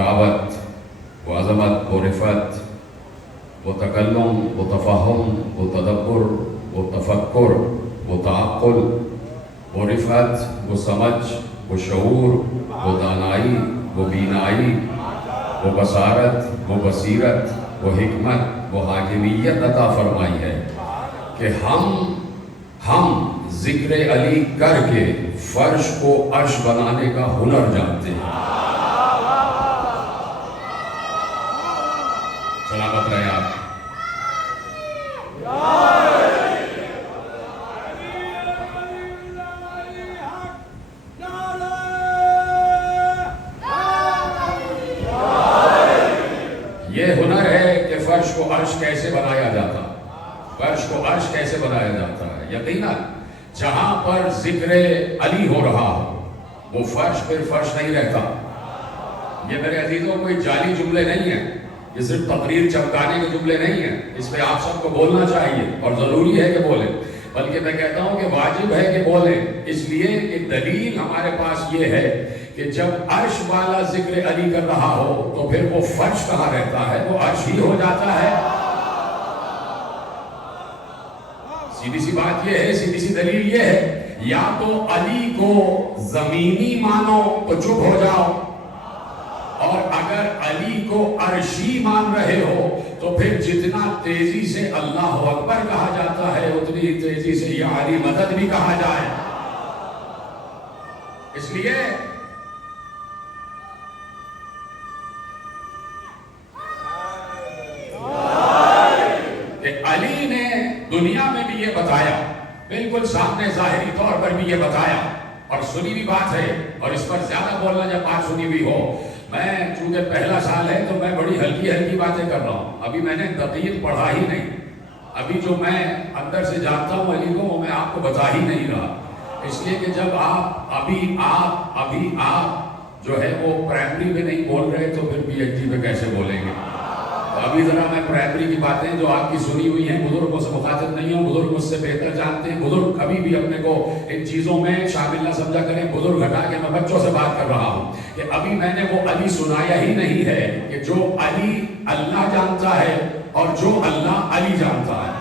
ذکاوت، وہ عظمت، وہ رفت، وہ تکلم، وہ تفہم، وہ تدبر، وہ تفکر، وہ تعقل، وہ رفت، وہ سمجھ، وہ شعور، وہ دانائی، وہ بینائی، وہ بصارت، وہ بصیرت، وہ حکمت، وہ حاکمیت عطا فرمائی ہے کہ ہم ذکر علی کر کے فرش کو عرش بنانے کا ہنر جانتے ہیں۔ سلامت رہے آپ۔ یہ ہنر ہے کہ فرش کو عرش کیسے بنایا جاتا، فرش کو عرش کیسے بنایا جاتا ہے۔ یقیناً جہاں پر ذکر علی ہو رہا ہو وہ فرش پھر فرش نہیں رہتا۔ یہ میرے عزیزوں کوئی جعلی جملے نہیں ہیں، یہ صرف تقریر چمکانے کے جملے نہیں ہیں، اس پہ آپ سب کو بولنا چاہیے اور ضروری ہے کہ بولیں، بلکہ میں کہتا ہوں کہ واجب ہے کہ بولیں، اس لیے کہ دلیل ہمارے پاس یہ ہے کہ جب عرش والا ذکر علی کر رہا ہو تو پھر وہ فرش کہاں رہتا ہے، وہ عرش ہی ہو جاتا ہے۔ سیدھی سی بات یہ ہے، سیدھی سی دلیل یہ ہے، یا تو علی کو زمینی مانو تو چپ ہو جاؤ، اور اگر علی کو عرشی مان رہے ہو تو پھر جتنا تیزی سے اللہ اکبر کہا جاتا ہے اتنی تیزی سے یا علی مدد بھی کہا جائے۔ اس لیے کہ علی نے دنیا میں بھی یہ بتایا، بالکل سامنے ظاہری طور پر بھی یہ بتایا، اور سنی بھی بات ہے، اور اس پر زیادہ بولنا جب بات سنی بھی ہو۔ میں چونکہ پہلا سال ہے تو میں بڑی ہلکی باتیں کر رہا ہوں، ابھی میں نے دقیق پڑھا ہی نہیں، ابھی جو میں اندر سے جانتا ہوں علی کو وہ میں آپ کو بتا ہی نہیں رہا، اس لیے کہ جب ابھی آپ جو ہے وہ پرائمری میں نہیں بول رہے تو پھر پی ایچ ڈی میں کیسے بولیں گے؟ ابھی ذرا میں پرائمری کی باتیں جو آپ کی سنی ہوئی ہیں، بزرگوں سے مخاطب نہیں ہوں، بزرگ مجھ سے بہتر جانتے ہیں، بزرگ کبھی بھی اپنے کو ان چیزوں میں شامل نہ سمجھا کریں، بزرگ ہٹا کے میں بچوں سے بات کر رہا ہوں کہ ابھی میں نے وہ علی سنایا ہی نہیں ہے کہ جو علی اللہ جانتا ہے اور جو اللہ علی جانتا ہے۔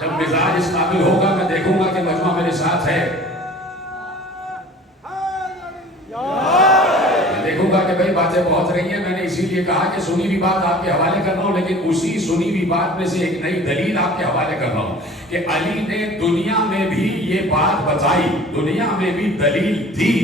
جب مزاج اس قابل ہوگا میں دیکھوں گا کہ مجمع میرے ساتھ ہے، دیکھوں گا کہ بھئی باتیں بہت رہی ہیں، میں نے اسی لیے کہا کہ سنی بھی بات آپ کے حوالے کر رہا ہوں، لیکن اسی سنی بھی بات میں سے ایک نئی دلیل آپ کے حوالے کر رہا ہوں کہ علی نے دنیا میں بھی یہ بات بتائی، دنیا میں بھی دلیل دی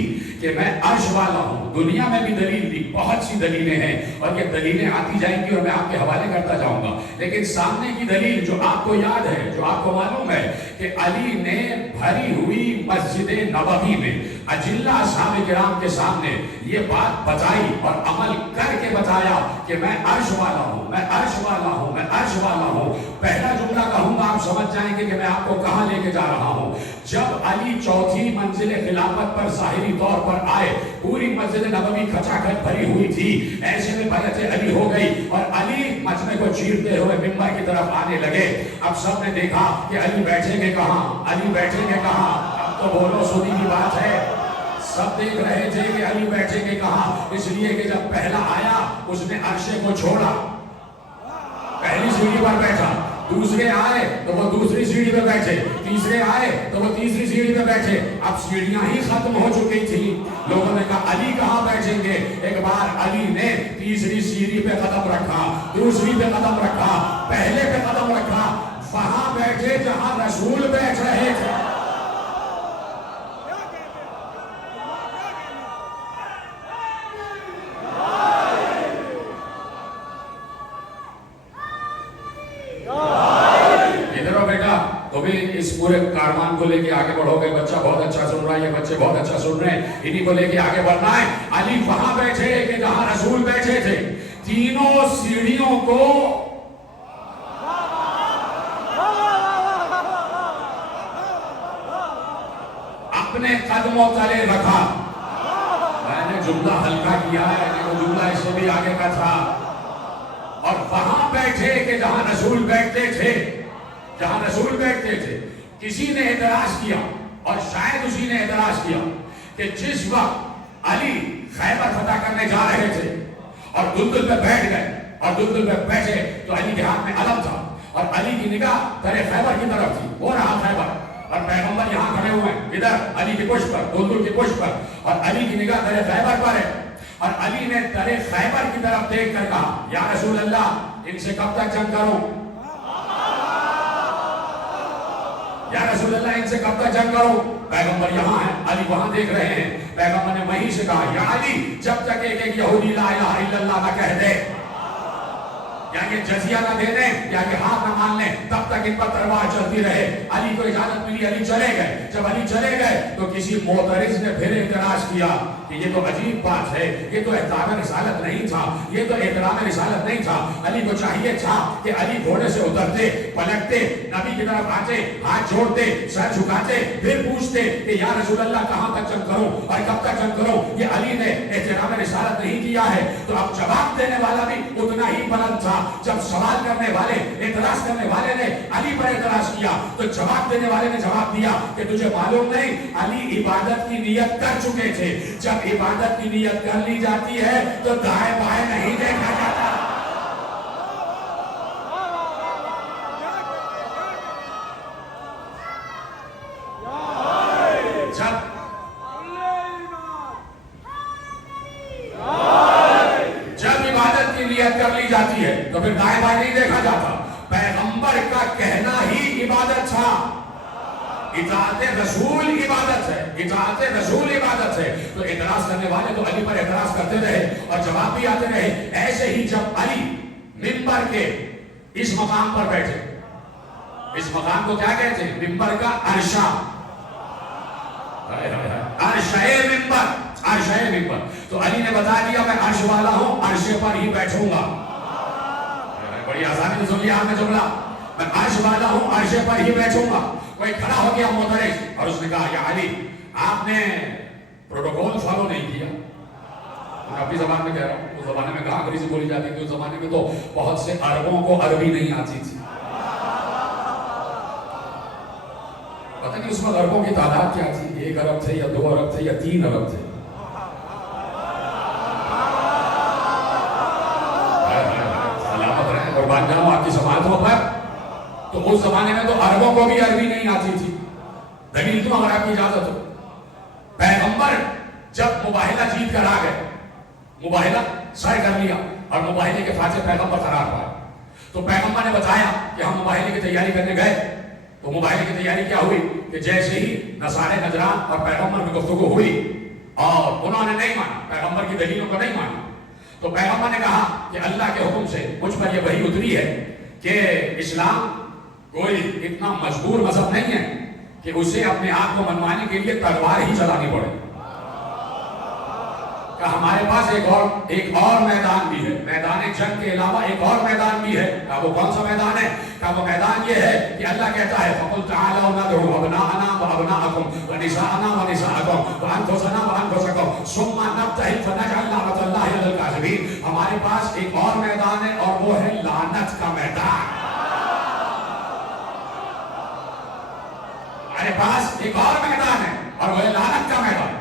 کہ میں عرش والا ہوں، دنیا میں بھی دلیل دی، بہت سی دلیلیں ہیں اور یہ دلیلیں آتی جائیں گی اور میں آپ کے حوالے کرتا جاؤں گا، لیکن سامنے کی دلیل جو آپ کو یاد ہے، جو آپ کو معلوم ہے کہ علی نے بھری ہوئی مسجد نبوی میں اجلہ اصحاب کرام کے سامنے یہ بات بتائی اور عمل کر کے بتایا کہ میں عرش والا ہوں، میں عرش والا ہوں، میں عرش والا ہوں۔ پہلا جملہ کہوں گا آپ سمجھ جائیں گے کہ میں آپ کو کہاں لے کے جا رہا ہوں۔ جب علی چوتھی منزل خلافت پر ظاہری طور پر آئے، پوری مسجد نبوی کھچا کھچ بھری ہوئی تھی، ایسے میں بیعت علی ہو گئی اور علی مجمع کو چیرتے ہوئے منبر کی طرف آنے لگے۔ اب سب نے دیکھا کہ علی بیٹھیں گے کہاں، علی بیٹھیں گے کہاں؟ اب تو بولو سنی کی بات ہے، سب دیکھ رہے تھے کہ علی بیٹھیں گے کہاں، اس لیے کہ جب پہلا آیا اس نے عرشے کو چھوڑا، پہلی سیڑھی پر بیٹھا، دوسرے آئے تو وہ دوسری سیڑھی پہ بیٹھے، تیسرے آئے تو وہ تیسری سیڑھی پہ بیٹھے۔ اب سیڑھیاں ہی ختم ہو چکی تھی، لوگوں نے کہا علی کہاں بیٹھیں گے؟ ایک بار علی نے تیسری سیڑھی پہ قدم رکھا، دوسری پہ قدم رکھا، پہلے پہ قدم رکھا، وہاں بیٹھے جہاں رسول بیٹھ رہے تھے۔ اس پورے کارمان کو لے کے آگے بڑھو گے، بچہ بہت اچھا سن رہا ہے، یہ بچے بہت اچھا سن رہے ہیں، انہی کو لے کے آگے بڑھنا ہے۔ علی وہاں بیٹھے کہ جہاں رسول بیٹھے تھے، تینوں سیڑھیوں کو اپنے قدموں تلے رکھا۔ میں نے جملہ ہلکا کیا ہے، وہ جملہ اس سے بھی آگے کا تھا، اور وہاں بیٹھے کہ جہاں رسول بیٹھتے تھے، جہاں رسول بیٹھتے تھے۔ کسی نے اعتراض کیا، اور شاید اسی نے اعتراض کیا کہ جس وقت علی خیبر فتح کرنے جا رہے تھے اور دلدل پہ بیٹھ گئے اور دلدل پہ بیٹھے تو علی کے ہاتھ میں علم تھا اور علی کی نگاہ درے خیبر کی طرف تھی، وہ رہا خیبر اور پیغمبر یہاں کھڑے ہوئے ہیں ادھر علی کی پشت پر، دلدل کی پشت پر، اور علی کی نگاہ درے خیبر پر ہے اور علی نے درے خیبر کی طرف دیکھ کر کہا یا رسول اللہ ان سے کب تک جنگ کروں، یا رسول اللہ ان سے کب تک جنگ کروں؟ پیغمبر یہاں ہیں، علی وہاں دیکھ رہے ہیں، پیغمبر نے وہیں سے کہا یا علی جب تک ایک ایک یہودی لا الہ الا اللہ نہ کہہ دے یا یہ جزیہ نہ دے دیں یا یہ ہاتھ نہ مان لیں تب تک ان پر تلوار چلتی رہے۔ علی کو اجازت ملی، علی چلے گئے۔ جب علی چلے گئے تو کسی معترض نے پھر اعتراض کیا کہ یہ تو عجیب بات ہے، یہ تو احترام رسالت نہیں تھا، یہ تو احترام رسالت نہیں تھا۔ علی کو چاہیے تھا کہ علی گھوڑے سے اترتے، پلٹتے، نبی کی طرف آتے، ہاتھ جوڑتے، سر جھکاتے، پھر پوچھتے کہ یا رسول اللہ کہاں تک جنگ کروں اور کب تک جنگ کروں۔ یہ علی نے احترام رسالت نہیں کیا ہے تو اب جواب دینے والا بھی اتنا ہی بلند تھا۔ جب سوال کرنے والے، اعتراض کرنے والے نے علی پر اعتراض کیا تو جواب دینے والے نے جواب دیا کہ تجھے معلوم نہیں علی عبادت کی نیت کر چکے تھے، جب عبادت کی نیت کر لی جاتی ہے تو دائیں بائیں نہیں دیکھا جاتا۔ جب عبادت کی نیت کر لی جاتی ہے تو پھر دائیں بائیں نہیں دیکھا جاتا۔ پیغمبر کا کہنا ہی عبادت تھا، اطاعت رسول عبادت ہے، اطاعت رسول عبادت ہے۔ تو اعتراض کرنے والے تو علی پر اعتراض کرتے رہے اور جواب بھی آتے رہے۔ ایسے ہی جب علی منبر کے اس مقام پر بیٹھے، اس مقام کو کیا کہتے ہیں؟ منبر کا عرشہ، عرشہ منبر، عرشہ منبر۔ تو علی نے بتا دیا میں عرش والا ہوں، عرش پر ہی بیٹھوں گا۔ بڑی آسانی سے سن لیا آپ نے جملہ، میں عرش والا ہوں، عرش پر ہی بیٹھوں گا۔ کوئی کھڑا ہو گیا معترض اور اس نے کہا یا علی آپ نے پروٹوکول فالو نہیں کیا۔ میں اپنی زبان میں کہہ رہا ہوں، اس زمانے میں کہاں انگریزی بولی جاتی تھی، اس زمانے میں تو بہت سے عربوں کو عربی نہیں آتی تھی۔ پتہ نہیں اس وقت عربوں کی تعداد کیا تھی، 1 ارب تھے یا 2 ارب تھے یا 3 ارب تھے۔ سلامت رہے، قربان جاؤں آپ کی سماعتوں پر۔ تو اس زمانے میں تو عربوں کو بھی عربی نہیں آتی تھی۔ دلیل تو اگر آپ کی اجازت ہو، پیغمبر جب مباہلہ جیت کر آ گئے، مباہلہ سر کر لیا اور مباہلے کے فاتح پیغمبر قرار پائے، تو پیغمبر نے بتایا کہ ہم مباہلے کی تیاری کرنے گئے۔ تو مباہلے کی تیاری کیا ہوئی کہ جیسے ہی نصارے نجران اور پیغمبر کی گفتگو ہوئی اور انہوں نے نہیں مانا، پیغمبر کی دلیلوں کو نہیں مانا، تو پیغمبر نے کہا کہ اللہ کے حکم سے مجھ پر یہ وحی اتری ہے کہ اسلام کوئی اتنا مجبور مذہب نہیں ہے کہ اسے اپنے آپ کو منوانے کے لیے تلوار ہی چلانی پڑے، کہ ہمارے پاس ایک اور میدان بھی ہے، میدان جنگ کے علاوہ ایک اور میدان بھی ہے۔ کہ وہ کون سا میدان ہے؟ کہ وہ میدان یہ ہے کہ اللہ کہتا ہے فَقُلْ تَعَالَوْا نَدْعُوا أَبْنَاءَنَا وَأَبْنَاءَكُمْ وَنِسَاءَنَا وَنِسَاءَكُمْ وَأَنفُسَنَا وَأَنفُسَكُمْ ثُمَّ نَبْتَهِلْ فَنَجْعَلْ لَعْنَةَ اللَّهِ عَلَى الْكَاذِبِينَ۔ ہمارے پاس ایک اور میدان ہے اور وہ ہے لعنت کا میدان۔ ہمارے پاس ایک اور میدان ہے اور وہ ہے لعنت کا میدان،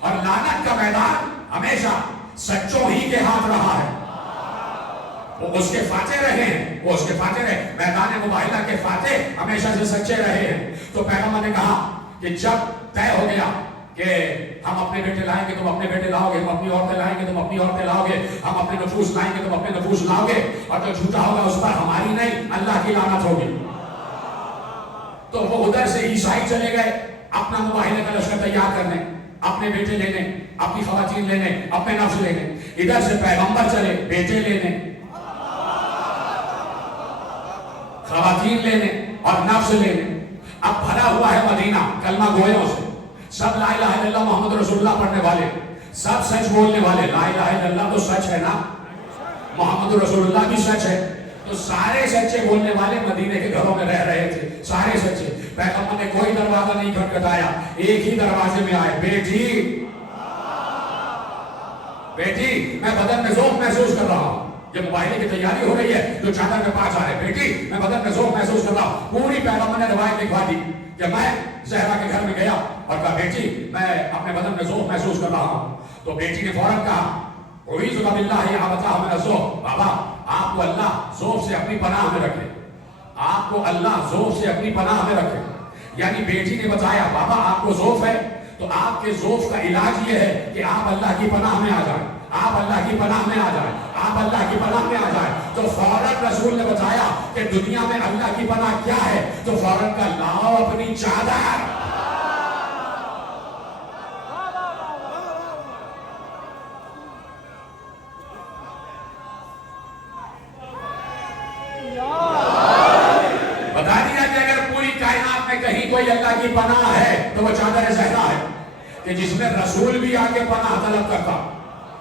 اور لعنت کا میدان ہمیشہ سچوں ہی کے ہاتھ رہا ہے، وہ اس کے فاتح رہے ہیں، وہ اس کے فاتح رہے، میدان مباہلہ کے فاتح ہمیشہ سے سچے رہے ہیں۔ تو پیغمبر نے کہا کہ جب طے ہو گیا کہ ہم اپنے بیٹے لائیں گے تم اپنے بیٹے لاؤ گے، ہم اپنی عورتیں لائیں گے تم اپنی عورتیں لاؤ گے، ہم اپنے نفوس لائیں گے تم اپنے نفوس لاؤ گے، اور جو جھوٹا ہوگا اس پر ہماری نہیں اللہ کی لعنت ہوگی۔ تو وہ ادھر سے عیسائی چلے گئے اپنا مباہلے کا لشکر تیار کرنے، اپنے بیٹے لینے، اپنی خواتین لینے، اپنے نفس لینے۔ ادھر سے پیغمبر چلے بیٹے لینے، خواتین لینے اور نفس لینے۔ اب بھرا ہوا ہے مدینہ کلمہ گویوں سے، سب لا الہ الا اللہ محمد رسول اللہ پڑھنے والے، سب سچ بولنے والے۔ لا الہ الا اللہ تو سچ ہے نا، محمد رسول اللہ بھی سچ ہے، تو سارے سچے بولنے والے مدینے کے گھروں میں رہ رہے تھے، سارے سچے۔ پیغمبر نے کوئی دروازہ نہیں کھٹکھٹایا، ایک ہی دروازے میں آئے، بیٹی بیٹی میں بدن میں ذوق محسوس کر رہا ہوں، جب مباہلے کی تیاری ہو رہی ہے تو چادر میں پاس آ رہے، بیٹی میں بدن میں ذوق محسوس کر رہا ہوں۔ پوری پیغمبر نے روایت لکھوا دی کہ میں زہرا کے گھر میں گیا اور کہا بیٹی میں اپنے بدن میں ذوق محسوس کر رہا ہوں۔ تو بیٹی نے فوراً کہا اعوذ باللہ یا بچا من الذوف، بابا آپ کو اللہ ذوف سے اپنی پناہ میں رکھے، آپ کو اللہ ذوف سے اپنی پناہ میں رکھے۔ یعنی بیٹی نے بتایا بابا آپ کو ذوف ہے تو آپ کے ذوف کا علاج یہ ہے کہ آپ اللہ کی پناہ میں آ جائیں، آپ اللہ کی پناہ میں آ جائیں، آپ اللہ کی پناہ میں آ جائیں۔ تو فوراً رسول نے بتایا کہ دنیا میں اللہ کی پناہ کیا ہے، تو فوراً کا لاؤ اپنی چادر۔ بتا دیا کہ اگر پوری کائنات میں کہیں کوئی اللہ کی پناہ ہے تو وہ چادر زہرا ہے، کہ جس میں رسول بھی آگے پناہ طلب کرتا۔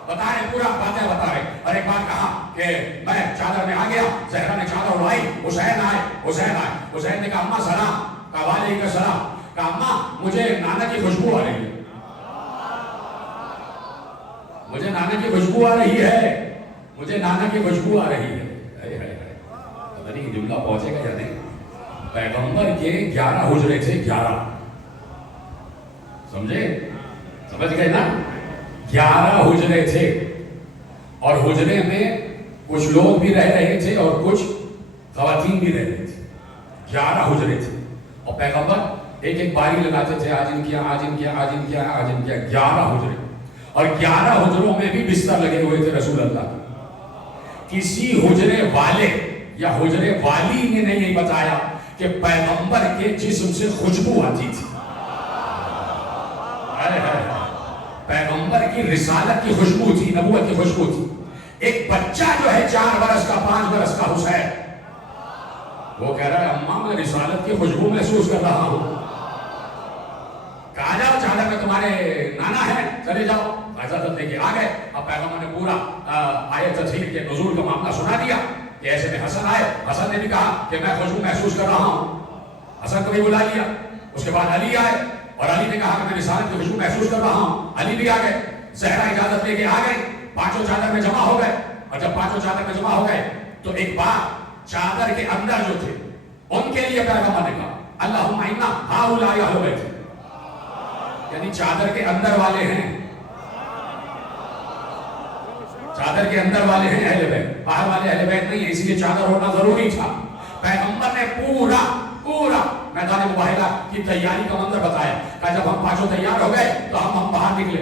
بتائیں پورا باتیں بتا رہے۔ اور ایک بار کہا کہ میں چادر میں آ گیا، زہرا نے چادر اڑائی، حسین نے کہا اماں سلام، کہا وعلیکم السلام، کہا اماں مجھے نانا کی خوشبو آ رہی ہے، مجھے نانا کی خوشبو آ رہی ہے، مجھے نانا کی خوشبو آ رہی ہے۔ پتہ نہیں یہ جملہ پہنچے گا یا نہیں۔ پیغمبر کے 11 حجرے تھے، 11 سمجھ گئے نا، 11 حجرے تھے، اور حجرے میں کچھ لوگ بھی رہ رہے تھے اور کچھ خواتین بھی رہ رہے تھے۔ 11 حجرے تھے، اور پیغمبر ایک ایک باری لگاتے تھے، آج ان کیا، آج ان کیا، آج ان کیا، آج ان کیا، 11 حجرے، اور 11 حجروں میں بھی بستر لگے ہوئے تھے رسول اللہ کے۔ کسی حجرے والے یا حجرے والی نے نہیں بتایا کہ پیغمبر کے جسم سے خوشبو آتی تھی۔ پیغمبر کی رسالت کی خوشبو تھی، نبوت کی خوشبو تھی۔ ایک بچہ جو ہے 4 برس کا، 5 برس کا حسین، وہ کہہ رہا ہے اماں میں رسالت کی خوشبو محسوس کر رہا ہوں۔ کہا جاؤ چادر میں تمہارے نانا ہے، چلے جاؤ۔ اجازت دے کے آ گئے۔ اب پیغمبر نے پورا آیت تطہیر کے نزول کا معاملہ سنا دیا کہ ایسے میں حسن آئے، حسن نے بھی کہا کہ میں خوشبو محسوس کر رہا ہوں، حسن کو بھی بلا لیا۔ اس کے بعد علی آئے، اور علی نے کہا کہ میں رسالت کی خوشبو محسوس کر رہا ہوں، علی بھی آ گئے۔ زہرا اجازت لے کے آ گئی، 5 چادر میں جمع ہو گئے، اور جب 5 چادر میں جمع ہو گئے تو ایک بات چادر کے اندر جو تھے ان کے لیے پیغمبر نے کہا اللہم انا ہؤلاء اہل بیت، یعنی چادر کے اندر والے ہیں، چادر کے اندر والے ہیں اہل بیت، باہر والے اہل بیت نہیں ہے، اس لیے چادر ہونا ضروری تھا۔ پیغمبر نے پورا میدان مباہلہ کی تیاری کا منظر بتایا، کہ جب ہم 5 تیار ہو گئے تو ہم باہر نکلے۔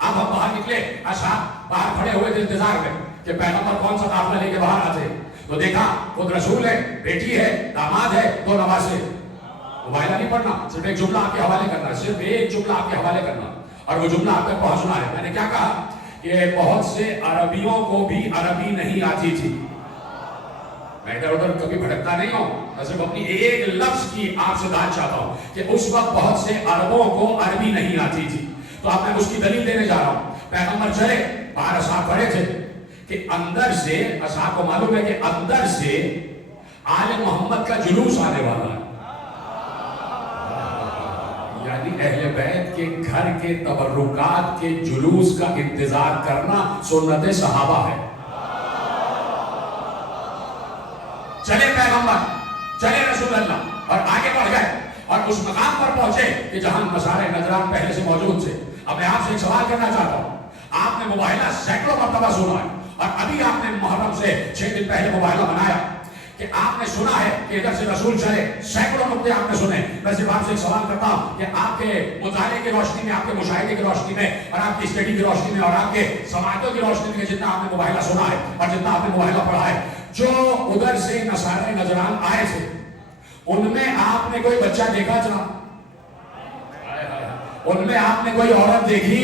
اب ہم باہر نکلے، اصحاب باہر کھڑے ہوئے تھے انتظار میں کہ پیغمبر کون سا قافلہ لے کے باہر آتے۔ تو دیکھا خود رسول ہے، بیٹی ہے، داماد ہے، 2 نواسے۔ مباہلہ نہیں پڑھنا، صرف ایک جملہ آپ کے حوالے کرنا، صرف ایک جملہ آپ کے حوالے کرنا، اور وہ جملہ آپ تک پہنچنا ہے۔ میں نے کیا کہا کہ بہت سے عربیوں کو بھی عربی نہیں آتی تھی۔ میں ادھر ادھر کبھی بھٹکتا نہیں ہوں، میں صرف اپنی ایک لفظ کی آپ سے داد چاہتا ہوں کہ اس وقت بہت سے عربوں کو عربی نہیں آتی تھی۔ تو آپ میں اس کی دلیل دینے جا رہا ہوں۔ پیغمبر چلے، باہر اصحاب کھڑے تھے کہ اندر سے، اصحاب کو معلوم ہے کہ اندر سے آل محمد کا جلوس آنے والا ہے، یعنی اہل بیت کے گھر کے تبرکات کے جلوس کا انتظار کرنا سنت صحابہ ہے۔ چلے پیغمبر، چلے رسول اللہ، اور آگے بڑھ گئے اور اس مقام پر پہنچے کہ جہاں مشار نجران پہلے سے موجود تھے۔ اب میں آپ سے ایک سوال کرنا چاہتا ہوں، آپ نے مباہلہ سینکڑوں مرتبہ سنا ہے، اور ابھی آپ نے محرم سے 6 دن پہلے مباہلہ بنایا کہ آپ نے سنا ہے کہ ادھر سے رسول چلے، سینکڑوں نقطے آپ نے سنے۔ میں صرف آپ سے ایک سوال کرتا ہوں کہ آپ کے مطالعے کی روشنی میں، آپ کے مشاہدے کی روشنی میں، اور آپ کی اسٹڈی کی روشنی میں، اور آپ کے سماعتوں کی روشنی میں، جتنا آپ نے مباہلہ سنا ہے اور جتنا آپ نے مباہلہ پڑھا ہے، جو ادھر سے نصارے نجران آئے تھے ان میں آپ نے کوئی بچہ دیکھا تھا؟ ان میں آپ نے کوئی عورت دیکھی؟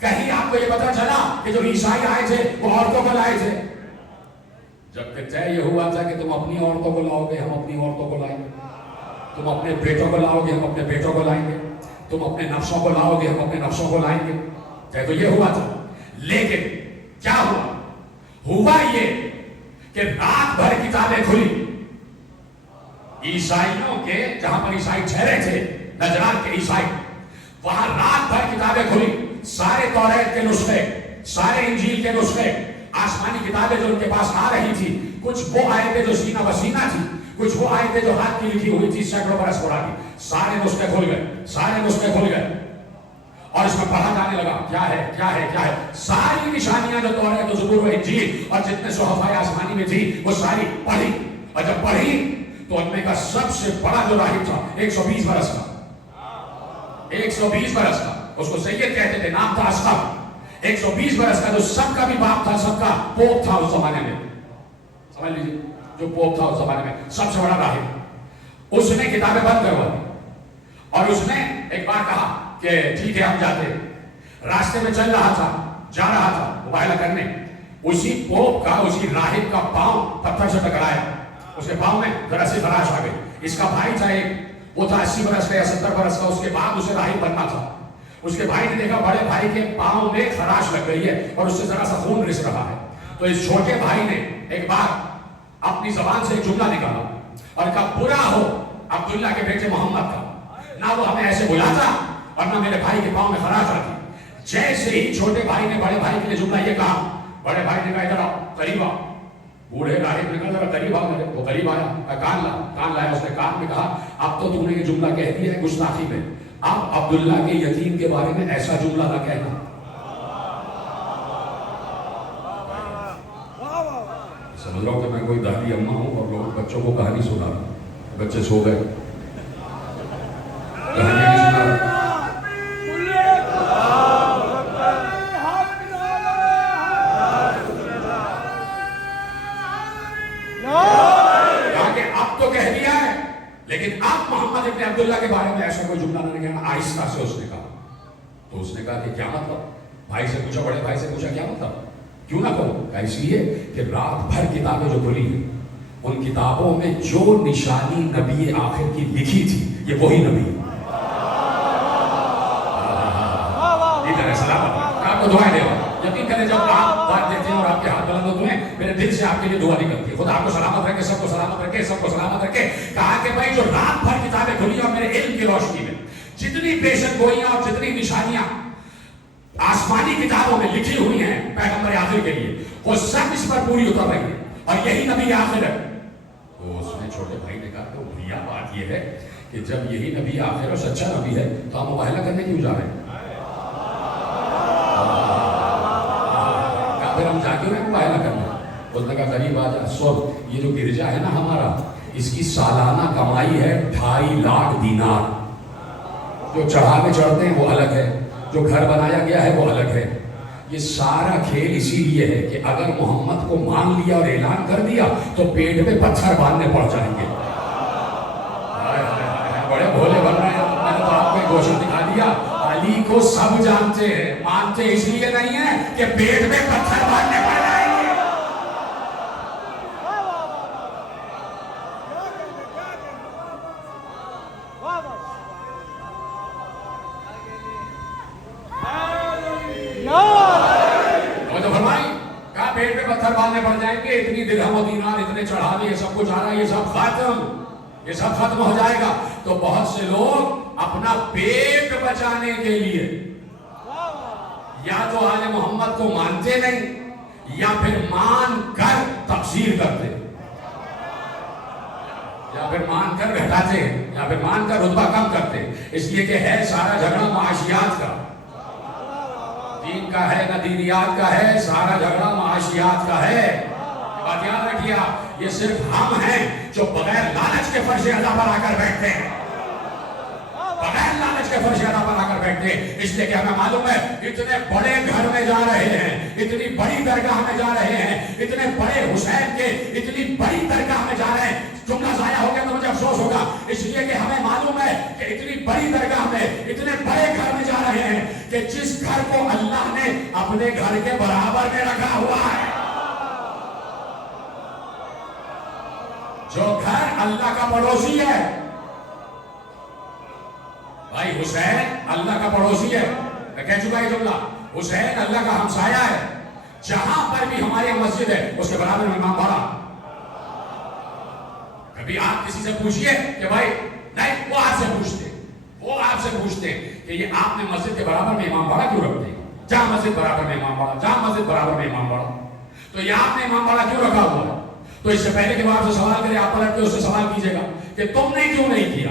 کہیں آپ کو یہ پتا چلا کہ جو عیسائی آئے تھے وہ عورتوں کو لائے تھے؟ جب کہ طے یہ ہوا تھا کہ تم اپنی عورتوں کو لاؤ گے، ہم اپنی عورتوں کو لائیں گے، تم اپنے بیٹوں کو لاؤ گے، ہم اپنے بیٹوں کو لائیں گے، تم اپنے نفسوں کو لاؤ گے، ہم اپنے نفسوں کو لائیں گے۔ طے تو یہ ہوا تھا، لیکن کیا ہوا؟ ہوا یہ کہ رات بھر کتابیں کھلی عیسائیوں کے، جہاں پر عیسائی ٹھہرے تھے، نجران کے عیسائی، وہاں رات بھر کتابیں کھلی، سارے توریت کے نسخے، سارے انجیل کے نسخے، آسمانی کتابیں جو ان کے پاس آ رہی تھی، کچھ وہ آیتیں جو سینہ بسینہ تھی، کچھ وہ آیتیں جو ہاتھ کی لکھی ہوئی تھی سینکڑوں برس پرانی، سارے نسخے کھل گئے، سارے نسخے کھل گئے۔ اور اس میں پڑھا جانے لگا کیا ہے کیا ہے کیا ہے. ساری نشانیاں جو توریت و زبور و انجیل اور جتنے صحف آسمانی میں تھی وہ ساری پڑھی. اور جب پڑھی تو ان میں کا سب سے بڑا جو راہب تھا 120 برس کا, 120 برس کا, اس کو سید کہتے تھے, نام تھا اسقف. 120 برس کا جو سب کا بھی باپ تھا, سب کا پوپ تھا اس زمانے میں. سمجھ لیجیے, جو پوپ تھا اس زمانے میں سب سے بڑا راہب. اس نے کتابیں بند کروا دی اور اس نے ایک بار کہا کہ ٹھیک ہے ہم جاتے. راستے میں چل رہا تھا, جا رہا تھا مباہلہ کرنے, اسی پوپ کا, اسی راہب کا پاؤں پتھر سے ٹکرایا. اس کے پاؤں میں ذرا سی خراش آ گئی. اس کا بھائی تھا ایک, وہ تھا 80 برس کا یا 70 برس کا. اس کے بعد اسے راہب بننا تھا. اس کے بھائی نے دیکھا بڑے بھائی کے پاؤں میں خراش لگ گئی ہے اور اس سے ذرا سا خون رس رہا ہے. تو اس چھوٹے بھائی نے ایک بار اپنی زبان سے ایک جملہ نکالا اور کہا برا ہو عبداللہ کے بیٹے محمد کا, نہ وہ ہمیں ایسے بلاتا اور نہ میرے بھائی کے پاؤں میں خراش آتی. جیسے ہی چھوٹے بھائی نے بڑے بھائی کے لیے جملہ یہ کہا, بڑے بھائی نے کہا ادھر آؤ, قریب آؤ. بوڑھے راہب نے کہا ذرا قریب آؤ میرے. وہ قریب آیا, کان لا, کان لایا. اس نے کان میں کہا اب تو تم نے یہ جملہ کہہ دیا ہے گستاخی میں, اب عبداللہ کے یتیم کے بارے میں ایسا جملہ نہ کہنا. سمجھ رہا ہوں کہ میں کوئی دادی اماں ہوں اور لوگ بچوں کو کہانی سنا رہا ہوں. بچے سو گئے, کہانی نہیں سنا رہا. کہا کہ اب تو کہہ دیا ہے, لیکن آپ محمد ابن عبداللہ کے بارے میں ایسا کوئی جملہ نہ کہنا. آہستہ سے اس نے کہا. تو اس نے کہا کہ کیا مطلب؟ بھائی سے پوچھا, بڑے بھائی سے پوچھا کیا مطلب, کیوں نہ کہو؟ کہا اس لیے کہ رات بھر کتابیں جو کھلی ہیں ان کتابوں میں جو نشانی نبی آخر کی لکھی تھی یہ وہی نبی ہے. آپ کو دعائیں دے رہا ہوں, یقین کریں جب آپ بات دیتے ہیں اور آپ کے ہاتھ بلند ہوتے ہیں میرے دل سے آپ کے لیے دعا نکلتی ہے. خدا آپ کو سلامت رکھے, سب کو سلامت رکھے, سب کو سلامت رکھے. کہا کہ بھائی جو رات بھر کتابیں کھلی اور میرے علم کی روشنی میں جتنی پیشن گوئیاں اور جتنی نشانیاں آسمانی کتابوں میں لکھی ہوئی ہیں پیغمبر آخر کے لیے, وہ سب اس پر پوری اتر رہی ہے اور یہی نبی آخر ہے. تو اس نے چھوٹے بھائی نے کہا تو بھیا بات یہ ہے کہ جب یہی نبی آخر اور سچا نبی ہے تو ہم مباہلہ کرنے کیوں جا رہے ہیں؟ پھر ہم جا کیوں مباہلہ کرنا؟ بولنے کا قریب آ جا. سو یہ جو گرجا ہے نا ہمارا, اس کی سالانہ کمائی ہے 2.5 لاکھ دینار. جو چڑھاوے چڑھتے ہیں وہ الگ ہے, جو گھر بنایا گیا ہے وہ الگ ہے. یہ سارا کھیل اسی لیے ہے کہ اگر محمد کو مان لیا اور اعلان کر دیا تو پیٹ میں پتھر باندھنے پڑ جائیں گے. بڑے بھولے بن رہے ہیں. میں نے تو آپ کو گوشت دکھا دیا. علی کو سب جانتے ہیں, مانتے اس لیے نہیں ہے کہ پیٹ میں پتھر باندھنے پڑ جائیں گے. پیٹ میں پتھر باندھنے پڑ جائیں گے. اتنی درہم و دینار, اتنے چڑھاوے, یہ سب کچھ آ رہا ہے, یہ سب ختم, یہ سب ختم ہو جائے گا. تو بہت سے لوگ اپنا پیٹ بچانے کے لیے یا تو آل محمد کو مانتے نہیں یا پھر مان کر تقصیر کرتے, یا پھر مان کر گھٹاتے, یا پھر مان کر رتبہ کم کرتے. اس لیے کہ ہے سارا جھگڑا معاشیات کا, دین کا ہے نہ دینیات کا ہے, سارا جھگڑا معاشیات کا ہے. بات یاد رکھیے آپ, یہ صرف ہم ہیں جو بغیر لالچ کے فرش ادا پر آ کر بیٹھتے ہیں, بغیر لالچ کے فرش ادا پر آ کر بیٹھتے ہیں. اس لیے کہ ہمیں معلوم ہے اتنے بڑے گھر میں جا رہے ہیں, اتنی بڑی درگاہ میں جا رہے ہیں, اتنے بڑے حسین کے اتنی بڑی درگاہ میں جا رہے ہیں. جملہ ضائع ہو گیا تو مجھے افسوس ہوگا, اس لیے کہ ہمیں معلوم ہے کہ اتنی بڑی درگاہ میں, اتنے بڑے گھر میں جا رہے ہیں کہ جس گھر کو اللہ نے اپنے گھر کے برابر میں رکھا ہوا ہے, جو گھر اللہ کا پڑوسی ہے. بھائی حسین اللہ کا پڑوسی ہے, میں کہہ چکا یہ جملہ. حسین اللہ کا ہمسایہ ہے. جہاں پر بھی ہماری مسجد ہے اس کے برابر میں امام باڑا. کبھی آپ کسی سے پوچھئے کہ بھائی نہیں, وہ آپ سے پوچھتے کہ یہ آپ نے مسجد کے برابر میں امام باڑا کیوں رکھتے ہیں؟ جہاں مسجد برابر میں امام باڑا, جہاں مسجد برابر میں امام باڑا, تو یہ آپ نے امام باڑا کیوں رکھا ہوا ہے؟ تو اس سے پہلے کہ وہ آپ سے سوال کرے, آپ پلٹ کے اس سے سوال کیجئے گا کہ تم نے کیوں نہیں کیا.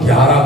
11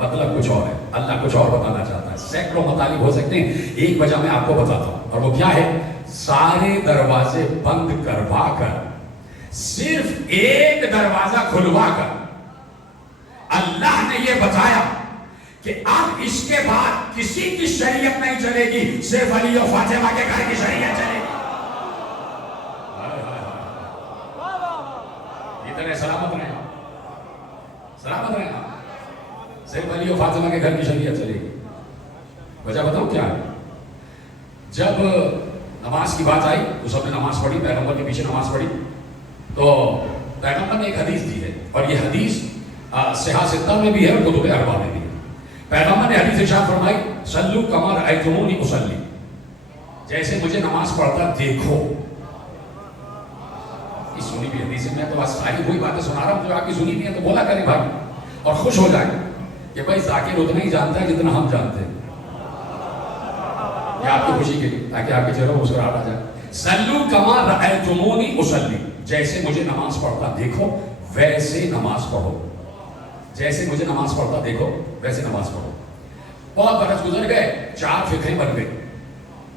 مطلب کچھ اور ہے، اللہ کچھ اور بتانا چاہتا ہے. سینکڑوں مطالب ہو سکتے ہیں، ایک وجہ میں آپ کو بتاتا ہوں، اور وہ کیا ہے؟ سارے دروازے بند کروا کر صرف ایک دروازہ کھلوا کر اللہ نے یہ بتایا کہ اب اس کے بعد کسی کی شریعت نہیں چلے گی، صرف علی و فاطمہ کے گھر کی شریعت چلے گی. اتنے سلامت رہے، سلامت رہے، صرف علی و فاطمہ کے گھر کی شریعت چلے گی. وجہ بتاؤں کیا ہے؟ جب نماز کی بات آئی تو سب نے نماز پڑھی، پیغمبر کے پیچھے نماز پڑھی. تو پیغمبر نے ایک حدیث دی ہے، اور یہ حدیث صحاح ستہ میں بھی ہے اور کتب اربعہ میں بھی ہے. پیغمبر نے حدیث ارشاد فرمائی، صلو کما رأیتمونی اصلی، جیسے مجھے نماز پڑھتا دیکھو. یہ سنی بھی حدیث ہے، میں تو بس ساری وہی باتیں سنا رہا ہوں جو آپ کی سنی بھی ہیں، تو بولا کریں بھائی اور خوش ہو جائیں کہ بھائی ذاکر اتنا ہی جانتا ہے جتنا ہم جانتے ہیں. یہ آپ کی خوشی کے لیے، تاکہ آپ کے چہروں میں مسکراہٹ آ جائے. صلو کما رأیتمونی اصلی، جیسے مجھے نماز پڑھتا دیکھو ویسے نماز پڑھو. جیسے مجھے نماز پڑھتا دیکھو ویسے نماز پڑھو. بہت برس گزر گئے، 4 فقہیں بن گئی.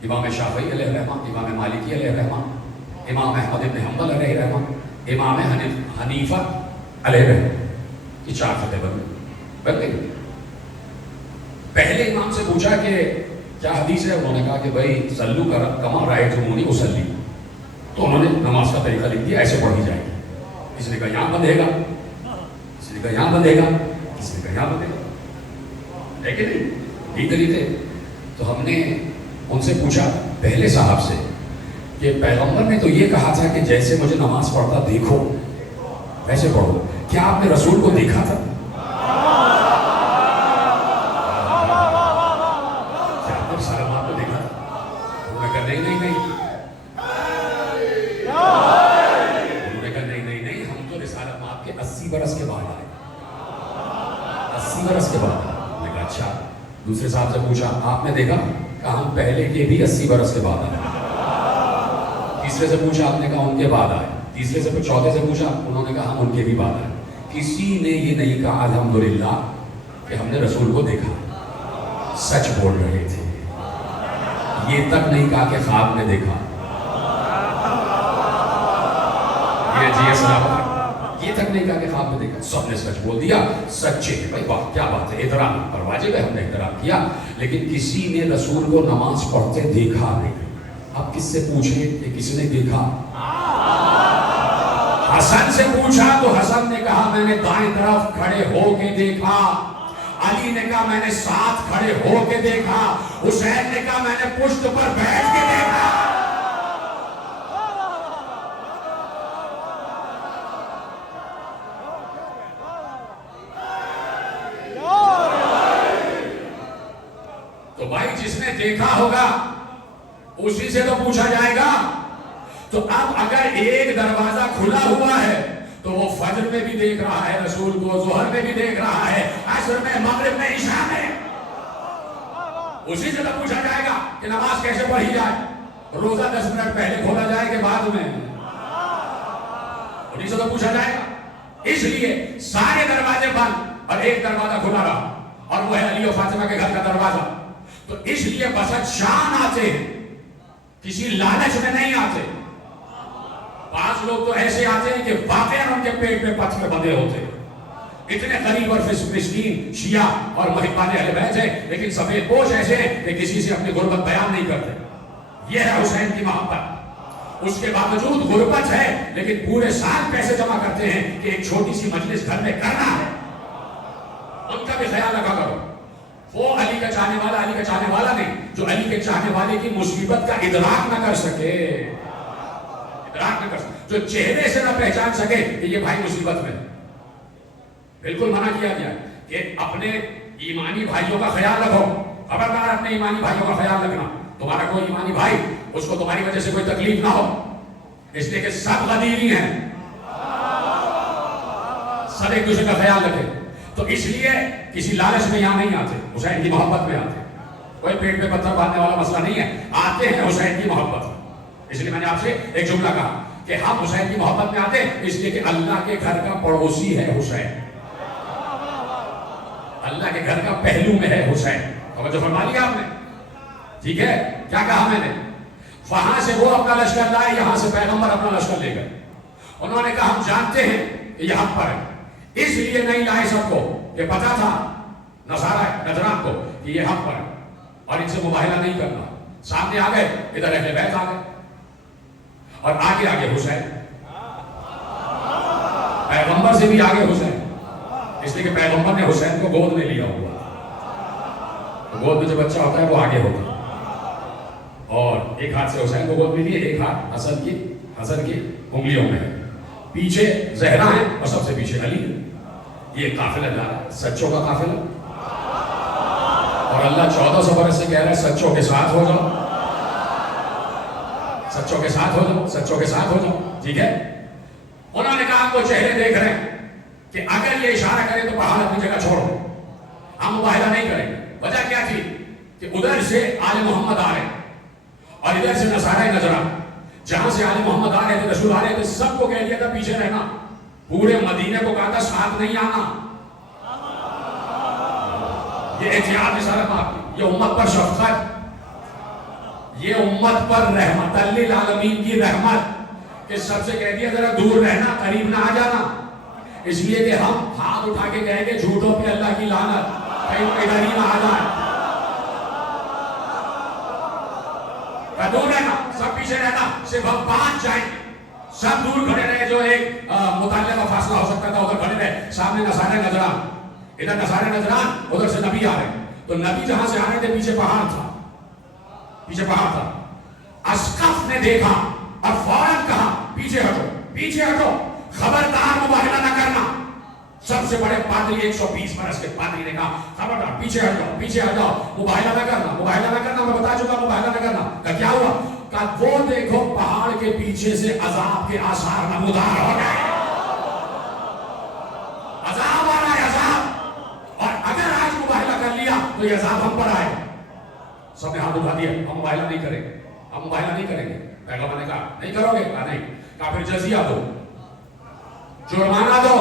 امام شافعی علیہ الرحمہ، امام مالکی علیہ الرحمہ، امام احمد بن حنبل علیہ الرحمہ، امام حنیفہ علیہ الرحمہ. یہ 4 فقہیں بن گئی. پہلے امام سے پوچھا کہ کیا حدیث ہے؟ انہوں نے کہا کہ بھائی صلو کما رأیتمونی اصلی. تو انہوں نے نماز کا طریقہ لکھ دیا، ایسے پڑھی جائے گی. کسی نے کہا یہاں بندھے گا، کسی نے کہا یہاں بندھے گا، کسی نے کہا یہاں بندھے گا، ہے کہ نہیں؟ بھیتری تھے. تو ہم نے ان سے پوچھا پہلے صاحب سے کہ پیغمبر نے تو یہ کہا تھا کہ جیسے مجھے نماز پڑھتا دیکھو ویسے پڑھو، کیا آپ نے رسول کو دیکھا تھا؟ کیا آپ نے سلامات کو دیکھا تھا؟ انہوں نے کہا نہیں. انہوں نے کہا نہیں، ہم تو رسالت مآب کے 80 برس کے بعد آئے. 80 برس کے بعد. میں نے کہا اچھا. دوسرے صاحب سے پوچھا آپ نے دیکھا؟ کہا ہم پہلے کے بھی 80 برس کے بعد آئے. تیسرے سے پوچھا، آپ نے کہا ان کے بعد آئے. تیسرے سے چوتھے سے پوچھا، انہوں نے کہا ہم ان کے بھی بعد آئے. کسی نے یہ نہیں کہا الحمدللہ کہ ہم نے رسول کو دیکھا. سچ بول رہے تھے. یہ تک نہیں کہا کہ خواب میں دیکھا. یہ تک نہیں کہا کہ خواب میں دیکھا. سب نے سچ بول دیا. سچے ہیں بھائی، واہ کیا بات ہے، احترام پر واجب ہے، ہم نے احترام کیا. لیکن کسی نے رسول کو نماز پڑھتے دیکھا نہیں. اب کس سے پوچھیں کہ کس نے دیکھا؟ حسن سے پوچھا تو حسن نے کہا میں نے دائیں طرف کھڑے ہو کے دیکھا. علی نے کہا میں نے ساتھ کھڑے ہو کے دیکھا. حسین نے کہا میں نے پشت پر بیٹھ کے دیکھا. تو بھائی جس نے دیکھا ہوگا اسی سے تو پوچھا جائے گا. تو اب اگر ایک دروازہ کھلا ہوا ہے تو وہ فجر میں بھی دیکھ رہا ہے رسول کو، ظہر میں بھی دیکھ رہا ہے، عصر میں، مغرب میں، عشاء میں. اسی سے تو پوچھا جائے گا کہ نماز کیسے پڑھی جائے. روزہ 10 منٹ پہلے کھولا جائے کہ بعد میں، انہی سے تو پوچھا جائے گا. اس لیے سارے دروازے بند اور ایک دروازہ کھلا رہا، اور وہ ہے علی و فاطمہ کے گھر کا دروازہ. تو اس لیے بسط شان آتے ہیں، کسی لالچ میں نہیں آتے. بعض لوگ تو ایسے آتے ہیں کہ واقعاً ان کے پیٹ میں پتھر بندھے ہوتے ہیں. اتنے غریب اور مسکین شیعہ اور محبان اہل بیت ہیں، لیکن سفید پوش ایسے ہیں کہ کسی سے اپنی غربت بیان نہیں کرتے. یہ ہے حسین کی محبت. اس کے باوجود غربت ہے لیکن پورے سال پیسے جمع کرتے ہیں کہ ایک چھوٹی سی مجلس گھر میں کرنا ہے. ان کا بھی خیال رکھا کرو. وہ علی کا چاہنے والا علی کا چاہنے والا نہیں جو علی کے چاہنے والے کی مصیبت کا ادراک نہ کر سکے. ادراک نہ کر سکے، جو چہرے سے نہ پہچان سکے کہ یہ بھائی مصیبت میں. بالکل منع کیا گیا کہ اپنے ایمانی بھائیوں کا خیال رکھو. خبردار اپنے ایمانی بھائیوں کا خیال رکھنا. تمہارا کوئی ایمانی بھائی اس کو تمہاری وجہ سے کوئی تکلیف نہ ہو، اس لیے کہ سب غدیری ہیں، سب ایک دوسرے کا خیال رکھے. تو اس لیے کسی لالچ میں یہاں نہیں آتے، حسین کی محبت میں آتے. کوئی پیٹ پہ پتھر باندھنے والا مسئلہ نہیں ہے، آتے ہیں حسین کی محبت. اس لیے میں نے آپ سے ایک جملہ کہا کہ ہم حسین کی محبت میں آتے ہیں اس لیے کہ اللہ کے گھر کا پڑوسی ہے حسین. اللہ کے گھر کا پہلو میں ہے حسین. توجہ فرما لیا آپ نے؟ ٹھیک ہے. کیا کہا میں نے؟ وہاں سے وہ اپنا لشکر لائے, یہاں سے پیغمبر اپنا لشکر لے گئے. انہوں نے کہا ہم جانتے ہیں کہ یہ حق پر ہے, اس لیے نہیں لائے سب کو, کہ پتا تھا نصارہ نجران کو کہ یہ حق پر ہے اور ان سے مباہلہ نہیں کرنا. سامنے آ گئے, ادھر اہل بیت آ گئے, اور آگے آگے حسین, پیغمبر سے بھی آگے حسین, اس لیے کہ پیغمبر نے حسین کو گود میں لیا ہوا. گود میں جو بچہ ہوتا ہے وہ آگے ہوتا ہے, اور ایک ہاتھ سے حسین کو گود میں لیے, ایک ہاتھ حسن کی انگلیوں میں ہے, پیچھے زہرا ہے اور سب سے پیچھے علی ہے. یہ قافلہ جا رہا ہے, سچوں کا قافلہ, اور اللہ 1400 برس سے کہہ رہا ہے سچوں کے ساتھ ہو جاؤ, سچوں کے ساتھ ہو جاؤ, سچوں کے ساتھ ہو جاؤ. ٹھیک ہے. انہوں نے کہا آپ کو چہرے دیکھ رہے ہیں کہ اگر یہ اشارہ کرے تو پہاڑ اپنی جگہ چھوڑ دو, ہم مباہلہ نہیں کریں گے. وجہ کیا تھی کہ ادھر سے آل محمد آ رہے اور ادھر سے نصارہ نجران, جہاں سے آل محمد آ رہے تھے, رسول آ رہے تھے, سب کو کہہ دیا تھا پیچھے رہنا. پورے مدینے کو کہا تھا ساتھ نہیں آنا. یہ احتیاط اشارت آپ کی, یہ امت پر شفقت, یہ امت پر رحمت للعالمین کی رحمت, کہ سب سے کہہ دیا ذرا دور رہنا, قریب نہ آ جانا. اس لیے کہ ہم ہاتھ اٹھا کے کہیں گے جھوٹوں پہ اللہ کی لعنت, کہیں ادھر ہی نہ آ جائے. دور رہنا, سب پیچھے رہنا, صرف ہم 5 جائیں گے. سب دور کھڑے رہے, جو ایک مطالعہ کا فاصلہ ہو سکتا تھا ادھر کھڑے رہے. سامنے نصارہ نجران, ادھر نصارہ نجران, ادھر سے نبی آ رہے. تو نبی جہاں سے آ رہے تھے پیچھے پہاڑ تھا, پیچھے پہاڑ تھا. اسقف نے دیکھا اور فوراً کہا پیچھے ہٹو, پیچھے ہٹو, خبردار مباہلہ نہ کرنا. سب سے بڑے پادری 120 برس کے پادری نے کہا خبردار پیچھے ہٹ جاؤ, پیچھے ہٹ جاؤ, مباہلہ نہ کرنا, مباہلہ نہ کرنا, میں بتا چکا مباہلہ نہ کرنا. کہ کیا ہوا؟ کہ وہ دیکھو پہاڑ کے پیچھے سے عذاب کے آثار نمودار ہو گئے. عذاب آ رہا ہے, عذاب, اور اگر آج مباہلہ کر لیا تو یہ عذاب ہم پر آئے. سب نے ہاتھ اٹھا دیا, ہم مباہلہ نہیں کریں گے, ہم مباہلہ نہیں کریں گے. پیغمبر نے کہا نہیں کرو گے؟ کہا نہیں. کہا پھر جزیہ دو, جرمانہ دو,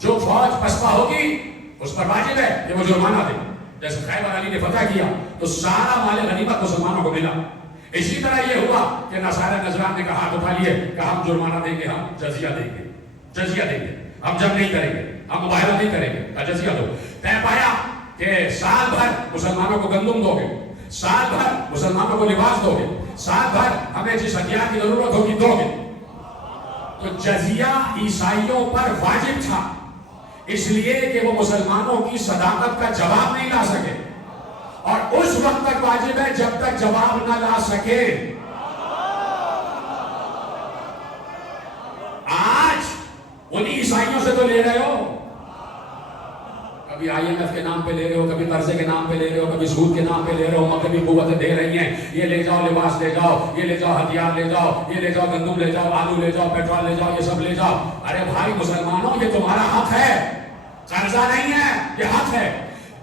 جو فوج پسپا ہوگی اس پر واجب ہے کہ وہ جرمانہ دے. جیسے خیبر علی نے فتح کیا تو سارا مال غنیمت مسلمانوں کو ملا. اسی طرح یہ ہوا کہ نصارہ نجران نے کہا ہاتھ اٹھا لیے, کہ ہم جرمانہ دیں گے, ہم جزیہ دیں گے, جزیہ دیں گے, ہم جنگ نہیں کریں گے, ہم مباہلہ نہیں کریں گے. کہا جزیہ دو. طے پایا کہ سال بھر مسلمانوں کو گندم دو گے, سال بھر مسلمانوں کو لباس دو گے, سال بھر ہمیں جس ہتھیار کی ضرورت ہوگی دو گے. تو جزیہ عیسائیوں پر واجب تھا, اس لیے کہ وہ مسلمانوں کی صداقت کا جواب نہیں لا سکے, اور اس وقت تک واجب ہے جب تک جواب نہ لا سکے. آج انہی عیسائیوں سے تو لے رہے ہو, کبھی IMF کے نام پہ لے رہے ہو, کبھی قرضے کے نام پہ لے رہے ہو, کبھی سود کے نام پہ لے رہے ہو. مغربی قوتیں دے رہی ہیں, یہ لے جاؤ لباس لے جاؤ, یہ لے جاؤ ہتھیار لے جاؤ, یہ لے جاؤ گندم لے جاؤ, آلو لے جاؤ, پیٹرول لے جاؤ, یہ سب لے جاؤ. ارے بھائی مسلمانوں, یہ تمہارا حق ہے, قرضہ نہیں ہے, یہ حق ہے.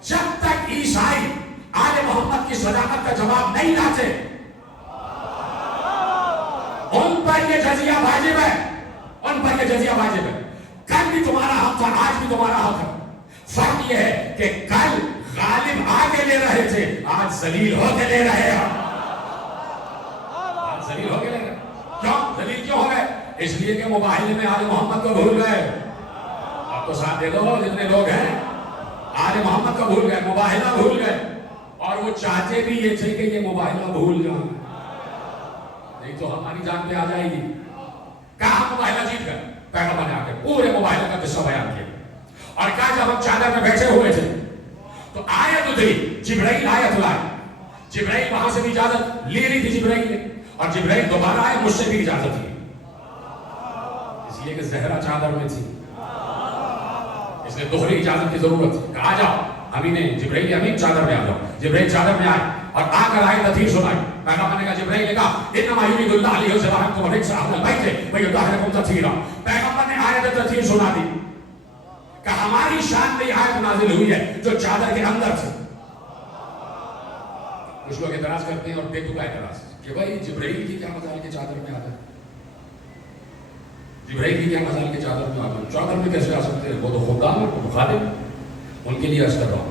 جب تک عیسائی آل محمد کی صداقت کا جواب نہیں لاتے ان پر یہ جزیہ واجب ہے, ان پر یہ جزیہ واجب ہے. کل بھی تمہارا حق تھا, آج بھی تمہارا حق ہے. فرق یہ ہے کہ کل غالب آ کے لے رہے تھے, آج ذلیل ہو کے لے رہے ہیں. آج ذلیل ہو کے لے رہے ہیں. کیوں ذلیل کیوں ہو گئے؟ اس لیے کہ مباہلے میں آل محمد کو بھول گئے. آپ تو ساتھ دے دو جتنے لوگ ہیں, آل محمد کو بھول گئے, مباہلہ بھول گئے, اور وہ چاہتے بھی یہ تھے کہ یہ مباہلہ بھول جائیں, نہیں تو ہماری جان پہ آ جائے گی. کہاں مباہلہ جیت گئے؟ پیغمبر نے آ کے پورے مباہلہ کا قصہ بیان کیا, اور کہا جب ہم چادر میں بیٹھے ہوئے تھے تو آیت اتری, جبرائیل آیت لائے. جبرائیل وہاں سے بھی اجازت لے لی تھی جبرائیل نے, اور جبرائیل دوبارہ آئے, مجھ سے بھی اجازت لی, اس لیے کہ زہرا چادر میں تھی, اس لیے دوہری اجازت کی ضرورت تھی. کہا جاؤ امین, جبرائیل امین چادر میں آ جاؤ. جبرائیل چادر میں آئے اور آ کر آئے تطہیر سنائی. پیغمبر نے کہا, جبرائیل نے کہا انما یرید اللہ لیذهبکم الرجس اہل البیت ویطہرکم تطہیرا. پیغمبر نے آیت تطہیر سنا دی کہ ہماری شان میں آیت نازل ہوئی ہے جو چادر کے اندر تھی. کچھ لوگ اعتراض کرتے ہیں, اور بے تکا اعتراض, کہ بھائی جبرائیل کی کیا مجال کے چادر میں آ جائے, جبرائیل کی کیا مجال کے چادر میں آ جائے, چادر میں کیسے آ سکتے ہیں, وہ تو خدا ہے, وہ خالق. ان کے لیے عرض کر رہا ہوں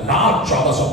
1400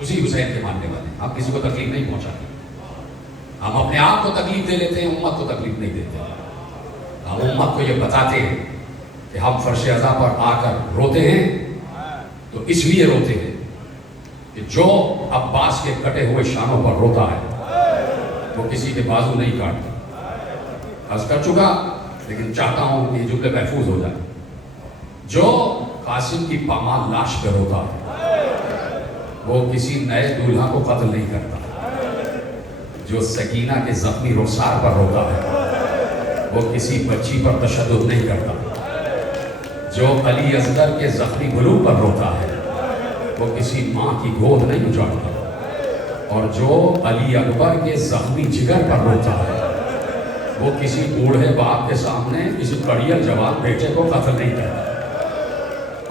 اسی حسین کے ماننے والے ہیں. ہم کسی کو تکلیف نہیں پہنچاتے. ہم اپنے آپ کو تکلیف دے لیتے ہیں, امت کو تکلیف نہیں دیتے. ہم امت کو یہ بتاتے ہیں کہ ہم فرش عزا پر آ کر روتے ہیں تو اس لیے روتے ہیں کہ جو عباس کے کٹے ہوئے شانوں پر روتا ہے وہ کسی کے بازو نہیں کاٹتا. عرض کر چکا لیکن چاہتا ہوں کہ یہ جملے محفوظ ہو جائیں. جو قاسم کی پامال لاش پہ روتا ہے وہ کسی نئے دولہا کو قتل نہیں کرتا. جو سکینہ کے زخمی رخسار پر روتا ہے وہ کسی بچی پر تشدد نہیں کرتا. جو علی اصغر کے زخمی گلو پر روتا ہے وہ کسی ماں کی گود نہیں اجاڑتا. اور جو علی اکبر کے زخمی جگر پر روتا ہے وہ کسی بوڑھے باپ کے سامنے کسی کڑیل جوان بیٹے کو قتل نہیں کرتا.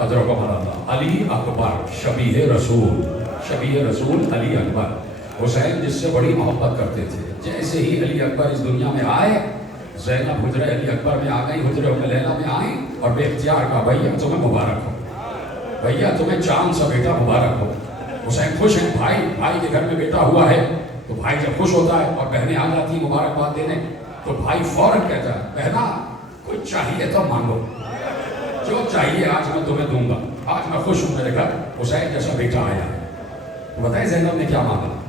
ادرکم اللہ. علی اکبر شبیہ رسول, شبیہ رسول علی اکبر. حسین جس سے بڑی محبت کرتے تھے. جیسے ہی علی اکبر اس دنیا میں آئے, زینب حجرہ علی اکبر میں آ گئی, حجرہ ام لیلہ میں آئی اور بے اختیار کہا بھیا تمہیں مبارک ہو, بھیا تمہیں چاند سا بیٹا مبارک ہو. حسین خوش ہیں, بھائی کے گھر میں بیٹا ہوا ہے تو بھائی جب خوش ہوتا ہے اور بہنیں آ جاتی ہیں مبارکباد دینے تو بھائی فوراً کہتا ہے بہنا کوئی چاہیے تو مانگو, جو چاہیے آج میں تمہیں دوں گا, آج میں خوش ہوں میرے گھر حسین جیسا بیٹا آیا ہے. تو بتائیں زینب نے کیا مانگا؟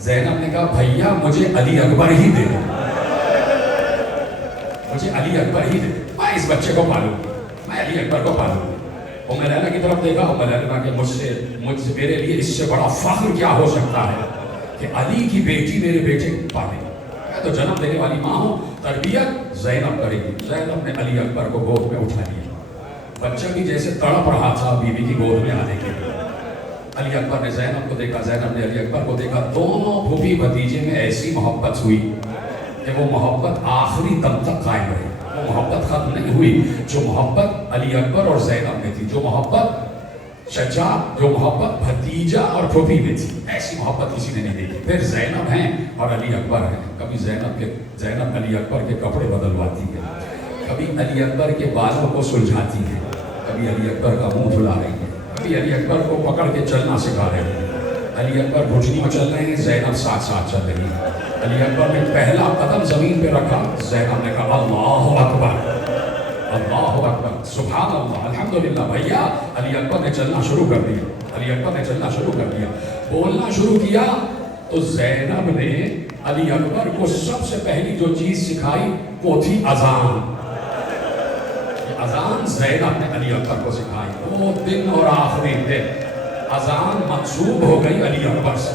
زینب نے کہا بھیا مجھے علی اکبر ہی دے دو, مجھے علی اکبر ہی دے دو, میں اس بچے کو پالوں, میں علی اکبر کو پالوں. ام لیلہ کی طرف دیکھا, ام لیلہ نے کہا کہ مجھ سے میرے لیے اس سے بڑا فخر کیا ہو سکتا ہے کہ علی کی بیٹی میرے بیٹے کو پالے. میں تو جنم دینے والی ماں ہوں, تربیت زینب کرے گی. زینب نے علی اکبر کو گود میں اٹھا لیا. بچہ بھی جیسے تڑپ رہا تھا بیوی کی گود میں آنے کے لیے. علی اکبر نے زینب کو دیکھا, زینب نے علی اکبر کو دیکھا. دونوں پھوپھی بھتیجے میں ایسی محبت ہوئی کہ وہ محبت آخری دم تک قائم رہی. وہ محبت ختم نہیں ہوئی. جو محبت علی اکبر اور زینب میں تھی, جو محبت چچا, جو محبت بھتیجا اور پھوپھی میں تھی, ایسی محبت کسی نے نہیں دیکھی. پھر زینب ہیں اور علی اکبر ہیں. کبھی زینب علی اکبر کے کپڑے بدلواتی ہے, کبھی علی اکبر کے بالوں کو سلجھاتی ہے, کبھی علی اکبر کا منہ دھلا رہی ہے, کبھی علی اکبر کو پکڑ کے چلنا سکھا رہے ہیں. علی اکبر گھٹنی میں چل رہے ہیں, زینب ساتھ ساتھ چل رہی ہے. علی اکبر نے پہلا قدم زمین پہ رکھا, زینب نے کہا اللہ اکبر, اللہ اکبر, سبحان اللہ, الحمدللہ. بھیا علی اکبر نے چلنا شروع کر دیا, علی اکبر نے چلنا شروع کر دیا, بولنا شروع کیا. تو زینب نے علی اکبر کو سب سے پہلی جو چیز سکھائی وہ تھی اذان. اذان زینب نے علی اکبر کو سکھائی. وہ دن اور آخری دن اذان منسوب ہو گئی علی اکبر سے,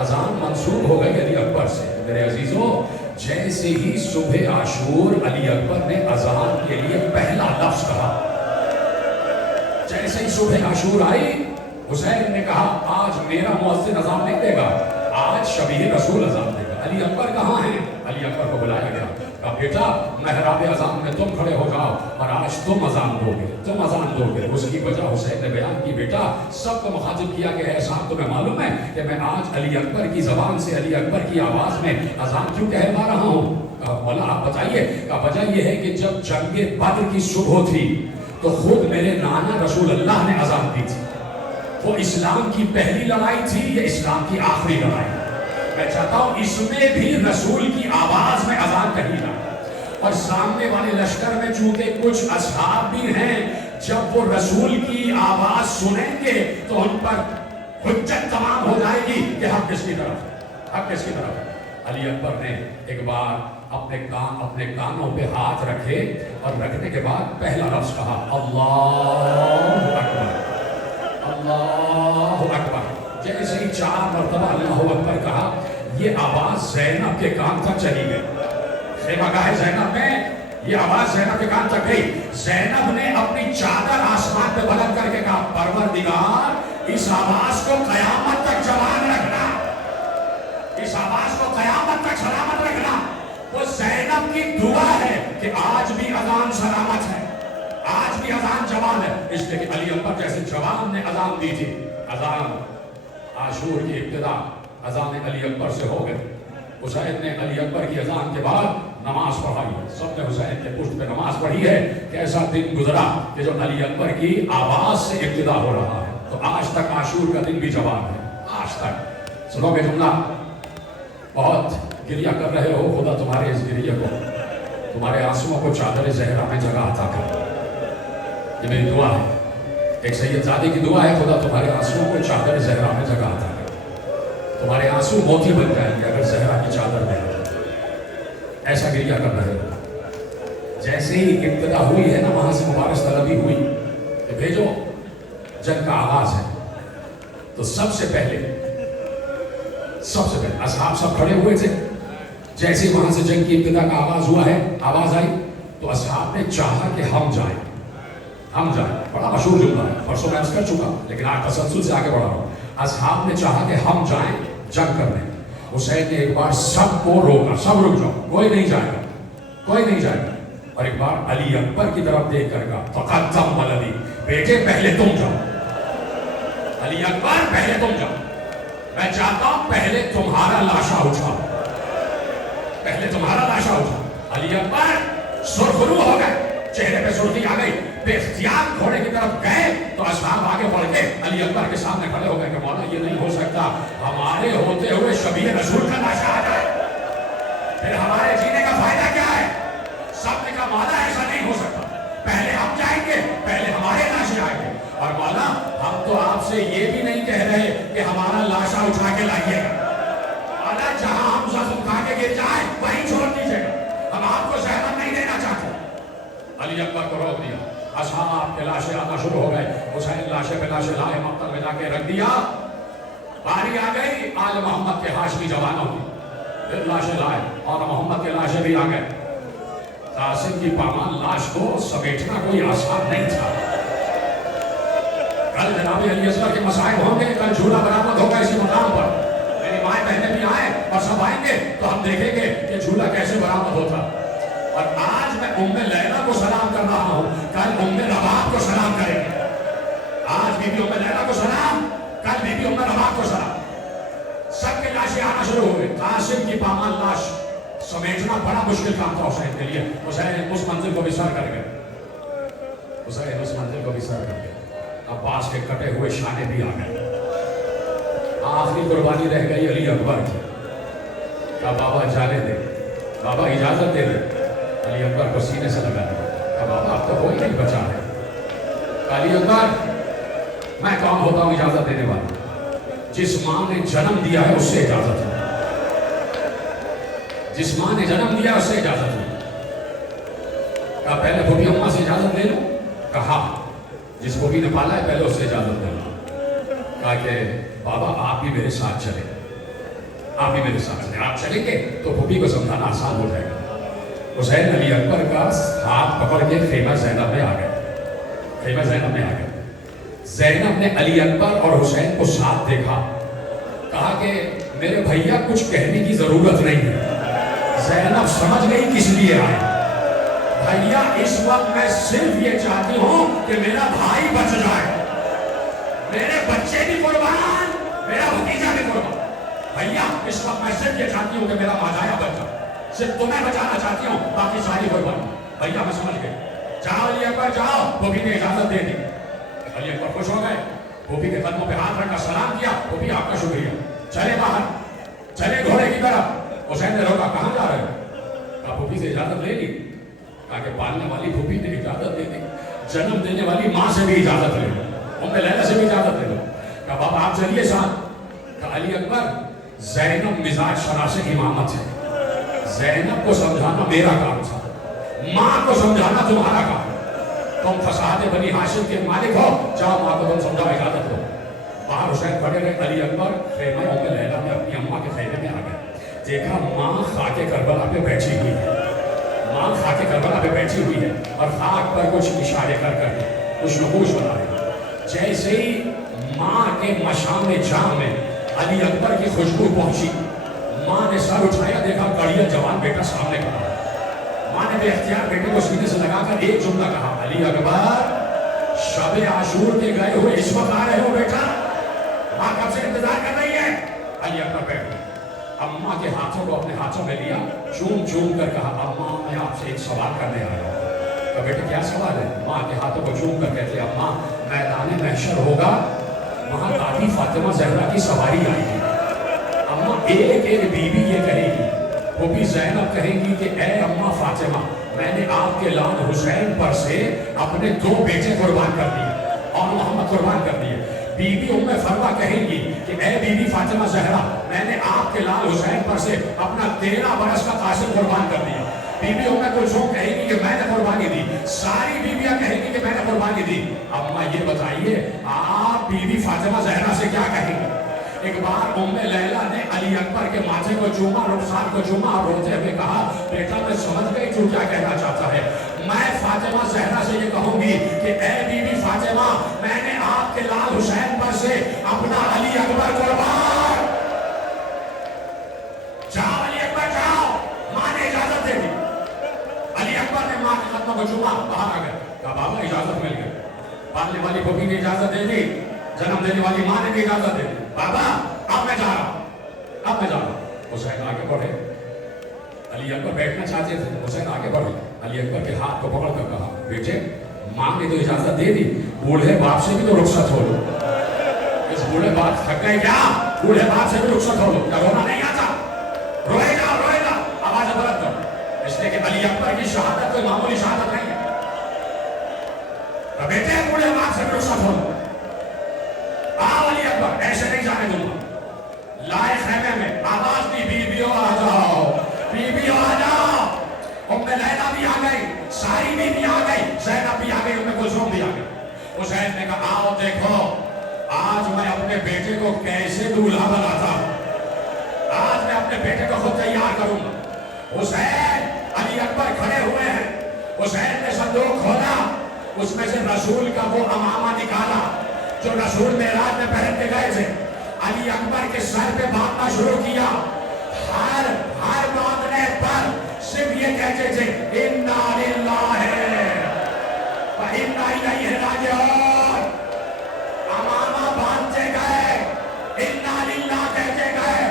اذان منسوب ہو گئی علی اکبر سے. میرے عزیزوں, جیسے ہی صبح عاشور علی اکبر نے اذان کے لیے پہلا لفظ کہا, جیسے ہی صبح عاشور آئی, حسین نے کہا آج میرا مؤذن اذان نہیں دے گا, آج شبیہ رسول اذان دے گا. علی اکبر کہاں ہیں؟ علی اکبر کو بلایا گیا. کہا بیٹا محراب اذان میں تم کھڑے ہو جاؤ اور آج تم اذان دو گے, تم اذان دو گے. اس کی وجہ حسین نے بیان کی, بیٹا سب کو مخاطب کیا کہ اے صاحب تمہیں معلوم ہے کہ میں آج علی اکبر کی زبان سے, علی اکبر کی آواز میں اذان کیوں کہلوا رہا ہوں؟ کہا مولا آپ بتائیے. کہا وجہ یہ ہے کہ جب جنگ بدر کی صبح تھی تو خود میرے نانا رسول اللہ نے اذان دی تھی. وہ اسلام کی پہلی لڑائی تھی, یہ اسلام کی آخری لڑائی. میں چاہتا ہوں اس میں بھی رسول کی آواز میں اذان کہی نہ. اور سامنے والے لشکر میں چونکہ کچھ اصحاب بھی ہیں, جب وہ رسول کی آواز سنیں گے تو ان پر حجت تمام ہو جائے گی کہ حق کس کی طرف ہے, حق کس کی طرف ہے. علی اکبر نے ایک بار اپنے کانوں پہ ہاتھ رکھے اور رکھنے کے بعد پہلا لفظ کہا اللہ اکبر, اللہ اکبر. جیسے ہی 4 مرتبہ اللہ اکبر کہا, یہ آواز زینب کے کان تک چلی گئی. خیمہ گاہ زینب میں یہ آواز زینب کے کان تک گئی. زینب نے اپنی چادر آسمان پہ بلند کر کے کہا پروردگار اس آواز کو قیامت تک جوان رکھنا, اس آواز کو قیامت تک سلامت رکھنا. وہ زینب کی دعا ہے کہ آج بھی اذان سلامت ہے, آج بھی اذان جوان ہے. اس لیے کہ علی اکبر جیسے جوان نے اذان دی تھی. اذان عاشور کی ابتدا اذان علی اکبر سے ہو گئی. حسین نے علی اکبر کی اذان کے بعد نماز پڑھائی, سب نے حسین کے پشت پہ نماز پڑھی ہے. کیسا دن گزرا کہ جو علی اکبر کی آواز سے ابتدا ہو رہا ہے. تو آج تک عاشور کا دن بھی جوان ہے, آج تک سنو گے جملہ, بہت گریہ کر رہے ہو, خدا تمہارے اس گریہ کو, تمہارے آنسوؤں کو چادر زہرا میں جگہ عطا کر. یہ میری دعا ہے, ایک سید زادی کی دعا ہے, خدا تمہارے آنسوؤں کو چادر زہرا میں جگہ عطا کر. تمہارے آنسو موتی بن جائیں گے اگر زہرا کی چادر دے. ایسا گریہ کر رہے ہو. جیسے ہی ابتدا ہوئی ہے نا, وہاں سے مبارک طلبی ہوئی کہ بھیجو, جنگ کا آغاز ہے, تو سب سے پہلے اصحاب سب کھڑے ہوئے تھے. جیسے ہی وہاں سے جنگ کی ابتدا کا آغاز ہوا ہے, آواز آئی, تو اصحاب نے چاہا کہ ہم جائیں. بڑا مشہور جملہ ہے, پرسوں میں عرض کر چکا, لیکن آج تسلسل سے آگے بڑھا رہا ہوں. اصحاب نے چاہا کہ ہم جائیں جنگ کرنے. حسین نے ایک بار سب کو روکا, سب رک جاؤ, کوئی نہیں جائے گا. اور ایک بار علی اکبر کی طرف دیکھ کر کہا تقدم ولدی, بیٹے پہلے تم جاؤ. علی اکبر پہلے تم جاؤ, میں چاہتا ہوں پہلے تمہارا لاشا اٹھا. علی اکبر سرخرو ہو گئے, چہرے پہ سرخی آ گئی, بے اختیار گھوڑے کی طرف گئے تو اصحاب آگے بڑھ کے علی اکبر کے سامنے کھڑے ہو گئے کہ مولا یہ نہیں ہو سکتا, ہمارے ہوتے ہوئے شبیہ رسول کا لاشا آ جائے, پھر ہمارے جینے کا فائدہ کیا ہے؟ سب نے کہا مولا ایسا نہیں ہو سکتا, پہلے ہم جائیں گے, پہلے ہمارے لاشے آئیں گے. اور مولا ہم تو آپ سے یہ بھی نہیں کہہ رہے کہ ہمارا لاشا اٹھا کے لائیے گا, مولا جہاں ہم زخم کھا کے گر جائیں وہیں چھوڑ دیجیے گا, ہم آپ کو زحمت نہیں دینا چاہتے. علی اکبر کو روک دیا. اصحاب کے لاشے آنا شروع ہو گئے. حسین لاشے پہ لاشے لائے, مقتل میں جا کے رکھ دیا. باری آ گئی آل محمد کے ہاشمی جوانوں کی, پھر لاشے لائے اور محمد کے لاشے بھی آ گئے. قاسم کی پامال لاش کو سمیٹنا کوئی آسان نہیں تھا. کل جناب علی اصغر کے مسائل ہوں گے, کل جھولا برآمد ہوگا اسی مقام پر. میری مائیں بہنیں بھی آئیں اور سب آئیں گے تو ہم دیکھیں گے کہ جھولا کیسے برآمد ہوتا. اور آج میں ام لیلا کو سلام کر رہا ہوں, کل ام رباب کو سلام کریں گے. آج بی بی ام لیلا کو سلام, کل بی بی ام رباب کو سلام. سب کے لاشیں آنا شروع ہو گئے. قاسم کی پامال لاش سمیٹنا بڑا مشکل کام تھا حسین کے لیے. حسین اس منزل کو بھی سر کر گئے. عباس کے کٹے ہوئے شانے بھی آ گئے. آخری قربانی رہ گئی علی اکبر کی. کہا بابا جانے دے, بابا اجازت دے دے. علی اکبر کو سینے سے لگا دیا. کہا بابا اب تو کوئی نہیں بچا ہے. علی اکبر میں کون ہوتا ہوں اجازت دینے والا؟ جس ماں نے جنم دیا ہے اس سے اجازت ہے. جس ماں نے جنم دیا اس سے اجازت ہے. کہا پہلے بھوپی اماں سے اجازت لے لوں. کہا جس بھوپی نے پالا ہے پہلے اس سے اجازت لے لوں. کہا کہ بابا آپ بھی میرے ساتھ چلیں, آپ چلیں گے تو بھوپی کو سمجھانا آسان ہو جائے گا. حسین علی اکبر کا ہاتھ پکڑ کے خیمہ زینب میں آ گئے. زینب نے علی اکبر اور حسین کو ساتھ دیکھا. کہا کہ میرے بھیا کچھ کہنے کی ضرورت نہیں ہے. زینب سمجھ گئی کس لیے آئے. بھیا اس وقت میں صرف یہ چاہتی ہوں کہ میرا بھائی بچ جائے, میرے بچے بھی قربان, میرا بھتیجا بھی قربان. بھیا اس وقت میں صرف یہ چاہتی ہوں کہ میرا ماجایا بچ جائے, صرف تمہیں بچانا چاہتی ہوں, باقی ساری قربان. بھیا میں سمجھ گئی. جاؤ علی اکبر جاؤ. بھوپی نے اجازت دے دی. علی اکبر خوش ہو گئے, بھوپی کے قدموں پہ ہاتھ رکھا, سلام کیا. بھوپی آپ کا شکریہ, چلے باہر, چلے گھوڑے کی طرف. حسین نے روکا, کہاں جا رہے ہو؟ کہا بھوپی سے اجازت لے لی. کہا کہ پالنے والی بھوپی نے اجازت دے دی, جنم دینے والی ماں سے بھی اجازت لے لو, ام لیلا سے بھی اجازت لے لو. کہا بابا آپ چلیے ساتھ. کہا علی اکبر زینب مزاج شناس امامت ہے, زینب کو سمجھانا میرا کام تھا, ماں کو سمجھانا تمہارا کام. تم فساد بنی ہاشم کے مالک ہو, جاؤ ماں کو تم سمجھاؤ, اجازت دو. باہر حسین کھڑے رہے. علی اکبر خیمہ ام لیلا میں اپنی اماں کے خیمے میں آ گئے. دیکھا ماں خاک کربلا پہ بیٹھی ہوئی ہے, ماں خاک کربلا پہ بیٹھی ہوئی ہے اور خاک پر کچھ اشارے کر کے کچھ نقوش بنا رہی ہے. جیسے ہی ماں کے مشام جام میں علی اکبر کی خوشبو پہنچی, ماں نے سر اٹھایا, دیکھا کڑیا جوان بیٹا سامنے کھڑا. ماں نے بے اختیار بیٹے کو سینے سے لگا کر ایک جملہ کہا, علی اکبر شب عاشور کے گئے ہوئے اس وقت آ رہے ہو بیٹا؟ ماں کب سے انتظار کر رہی ہے. علی اکبر بیٹھ گئے. اماں کے ہاتھوں کو اپنے ہاتھوں میں لیا, چوم چوم کر کہا اماں میں آپ سے ایک سوال کرنے آیا ہوں. کہا بیٹے کیا سوال ہے؟ ماں کے ہاتھوں کو چوم کر کہتے اماں میدان محشر ہوگا, وہاں دادی فاطمہ زہرا کی سواری آئی گی. اما ایک ایک بیوی یہ کہے گی, وہ بھی زینب کہے گی کہ اے اما فاطمہ, میں نے آپ کے لال حسین پر سے اپنے 2 بیٹے قربان کر دیے اور محمد قربان کر دیے. بی بی ام فروا کہیں گی کہ اے بی بی فاطمہ زہرا, میں نے آپ کے لال حسین پر سے اپنا 13 برس کا قاسم قربان کر دیا. بی بی ام کلثوم کہے گی کہ میں نے قربانی دی. ساری بیویاں کہیں گی کہ میں نے قربانی دی. اما یہ بتائیے آپ بی بی فاطمہ زہرا سے کیا کہیں گے؟ ایک بار ام لیلا نے علی اکبر کے ماتھے کو چوما, رخسار کو چوما اور روتے ہوئے کہا, بیٹا میں سمجھ گئی تو کیا کہنا چاہتا ہے. میں فاطمہ زہرا سے یہ کہوں گی کہ اے بی بی فاطمہ, میں نے آپ کے لال حسین پر سے اپنا علی اکبر قربان. جاؤ علی اکبر جاؤ, ماں نے اجازت دے دی. علی اکبر نے ماں کے قدموں کو چوما, باہر آ گئے. کہا بابا اجازت مل گئی. پالنے والی پھوپھی نے اجازت دے دی, جنم دینے والی ماں نے بھی اجازت دے دی. بابا اب میں جا رہا ہوں, اب میں جا رہا ہوں. حسین آگے بڑھے. علی اکبر بیٹھنا چاہتے تھے, حسین آگے بڑھے. علی اکبر کے ہاتھ کو پکڑ کر کہا, بیٹے ماں نے تو اجازت دے دی, بوڑھے باپ سے بھی تو رخصت ہو لو. اس بوڑھے باپ تھک گئے کیا؟ بوڑھے باپ سے بھی رخصت ہو لو. کیا رونا نہیں آتا؟ روئے گا روئے گا, آواز بلند کرو. اس لیے کہ علی اکبر کی شہادت کوئی معمولی شہادت نہیں ہے. بیٹے بوڑھے باپ سے بھی رخصت ہو لو. آؤ علی اکبر, ایسے نہیں جانے دوں گا. لائے خیمے میں, آواز دی, بیویوں آ جاؤ, بیویوں آ جاؤ. ام لیلا بھی آ گئی, ساری بیوی آ گئی, زینب بھی آ گئی, ام کلثوم بھی آ گئی. حسین نے کہا آؤ دیکھو آج میں اپنے بیٹے کو کیسے دولہا بناتا ہوں. آج میں اپنے بیٹے کو خود تیار کروں گا. حسین, علی اکبر کھڑے ہوئے ہیں. حسین نے صندوق کھولا, اس میں سے رسول کا وہ امامہ نکالا جو رسول معراج میں پہن کے گئے تھے. علی اکبر کے سر پہ باندھنا شروع کیا. ہر باندھنے پر صرف یہ کہتے تھے, انا للہ و انا الیہ راجعون. امامہ باندھتے گئے, انا للہ کہتے گئے.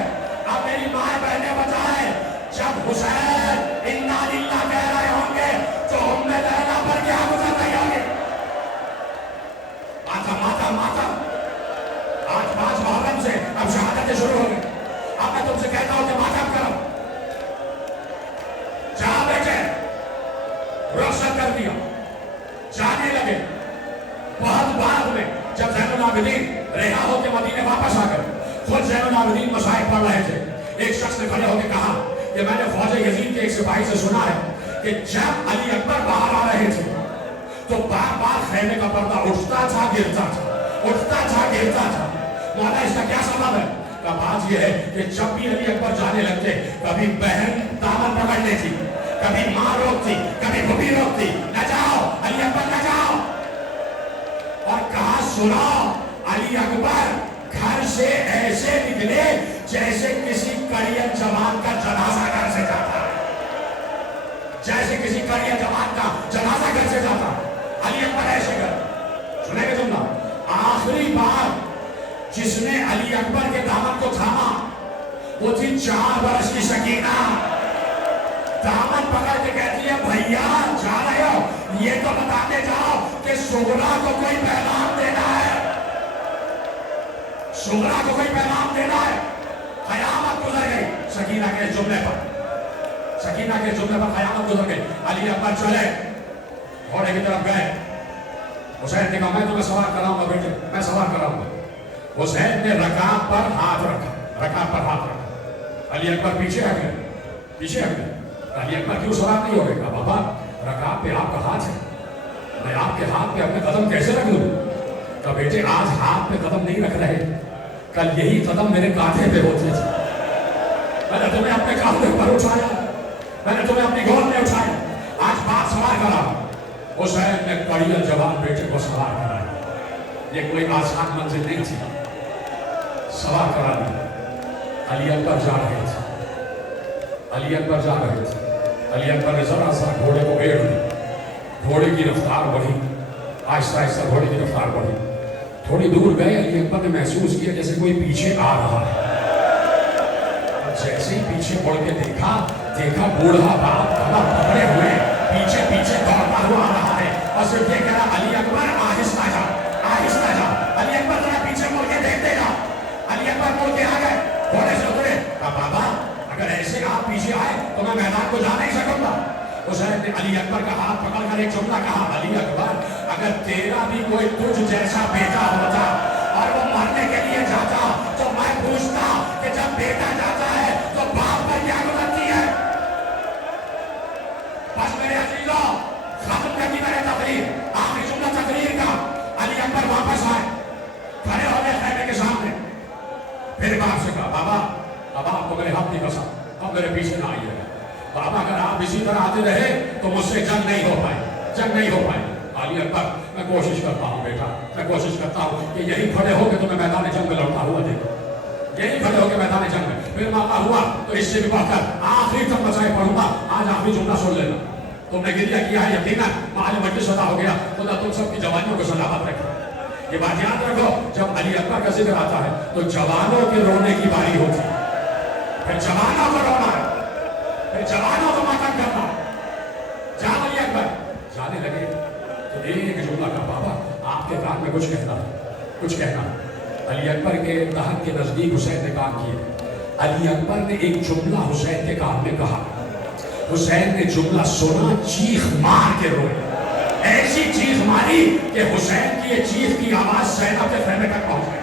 اب میری ماں بہنیں بتائیں, جب حسین انا للہ کہہ رہے ہوں گے تو ام لیلا پر کیا گزر رہی ہوگی؟ ماتا ماتا آج 5 محرم سے اب شہادتیں شروع ہو گئی. اب میں تم سے کہتا ہوں کہ ماتم کرو. جا بیٹے, رخصت کر دیا, جانے لگے. بہت بعد میں جب زین العابدین رہا ہو کے مدینے واپس آ کر خود زین العابدین مصائب پڑھ رہے تھے, ایک شخص نے کھڑے ہو کے کہا کہ میں نے فوج یزید کے ایک سپاہی سے سنا ہے کہ جب علی اکبر باہر آ رہے تھے تو بار بار خیمے کا پردہ اٹھتا تھا گرتا تھا, اٹھتا تھا گرتا تھا. مولا اس کا کیا سبب ہے؟ کا بات یہ ہے کہ جب بھی علی اکبر جانے لگتے, کبھی بہن دامن پکڑ لیتی, کبھی ماں روکتی, کبھی بھوپی روکتی, نہ جاؤ علی اکبر نہ جاؤ. اور کہا سنا, علی اکبر گھر سے ایسے نکلے جیسے کسی کڑین جوان کا جنازہ گھر سے جاتا ہے, جیسے کسی کڑین جوان کا جنازہ گھر سے جاتا. علی اکبر ایسے گئے. سنیں گے تم نا, آخری بار جس نے علی اکبر کے دامن کو تھاما وہ تھی 4 برس کی سکینہ. دامن پکڑ کے کہتی ہے, بھیا جا رہے ہو, یہ تو بتاتے جاؤ کہ سغرا کو کوئی پیغام دینا ہے, سغرا کو کوئی پیغام دینا ہے. قیامت گزر گئی سکینہ کے جملے پر, سکینہ کے جملے پر قیامت گزر گئی. علی اکبر چلے, گھوڑے کی طرف گئے. حسین نے کہا میں تمہیں سوار کراؤں گا بیٹے, میں سوار کراؤں گا. حسین نے رکاب پر ہاتھ رکھا, رکاب پر ہاتھ رکھا. علی اکبر پیچھے ہٹ گئے, پیچھے ہٹ گئے. علی اکبر کیوں سوار نہیں ہو گئے؟ کہا بابا رکاب پہ آپ کا ہاتھ ہے, میں آپ کے ہاتھ پہ اپنے قدم کیسے رکھ دوں؟ کہا بیٹے آج ہاتھ پہ قدم نہیں رکھ رہے, کل یہی قدم میرے کانٹے پہ ہوتے تھے. میں نے تمہیں اپنے کانٹے پر اٹھایا, میں نے تمہیں اپنی گود میں اٹھایا, آج بات سوار کرا. حسین نے کڑیل جوان بیٹے کو سوار کرایا. یہ کوئی آسان منزل نہیں تھی, سوار کرا دیا. علی اکبر جا رہے تھے, علی اکبر جا رہے تھے. علی اکبر نے ذرا سا گھوڑے کو گھیر دی, گھوڑے کی رفتار بڑھی, آہستہ آہستہ گھوڑے کی رفتار بڑھی. تھوڑی دور گئے, علی اکبر نے محسوس کیا جیسے کوئی پیچھے آ رہا ہے. جیسے ہی پیچھے مڑ کے دیکھا بوڑھا باپ کمر پکڑے ہوئے پیچھے پیچھے دوڑتا ہوا آ رہا ہے, اور صرف یہ کہہ رہا علی اکبر آہستہ جا, آہستہ جا. علی اکبر ذرا پیچھے مڑ کے اگر ایسے آپ پیچھے آئے تو میں میدان کو جا نہیں سکوں گا. حسین نے علی اکبر کا ہاتھ پکڑ کر ایک جملہ کہا, علی اکبر اگر تیرا بھی کوئی تجھ جیسا بیٹا ہوتا اور وہ مرنے کے لیے جاتا تو میں پوچھتا کہ جب بیٹا جاتا ہے تو باپ پر کیا گزرتی ہے. بس میرے عزیزوں, ختم کرنی میرے تقریر, آخری جملہ تقریر کا. علی اکبر واپس آئے, کھڑے ہو گئے خیمے کے سامنے. پھر باپ سے کہا, بابا اب آپ کو میرے حق کی قسم, اب میرے پیچھے نہ آئیے گا. بابا اگر آپ اسی طرح آتے رہے تو مجھ سے جنگ نہیں ہو پائے, جنگ نہیں ہو پائے. علی اکبر میں کوشش کرتا ہوں بیٹا, میں کوشش کرتا ہوں کہ یہی کھڑے ہو کے تمہیں میدان جنگ میں لڑتا ہوا دیکھو, یہی کھڑے ہو کے میدان جنگ میں. پھر موقع ہوا تو اس سے بھی بڑھ کر آخری تک بچائے پڑھوں گا. آج آخری جملہ سن لینا. تم نے گریہ کیا ہے, یقیناً محل مجلس ادا ہو گیا. خدا تم سب کی جوانیوں کو سلامت رکھے. یہ بات یاد رکھو, جب علی اکبر کا ذکر آتا ہے تو جوانوں کے رونے کی باری ہوتی ہے. پھر جوانوں کو رونا ہے, پھر جوانوں کو ماتم کرنا. جان علی اکبر جانے لگے تو ایک جملہ کا, بابا آپ کے کان میں کچھ کہنا ہے, کچھ کہنا ہے. علی اکبر کے دہن کے نزدیک حسین نے کام کیے. علی اکبر نے ایک جملہ حسین کے کان میں کہا. حسین نے جملہ سنا, چیخ مار کے روئے. ایسی چیخ ماری کہ حسین کی یہ چیخ کی آواز زینب کے خیمے تک پہنچ گئی.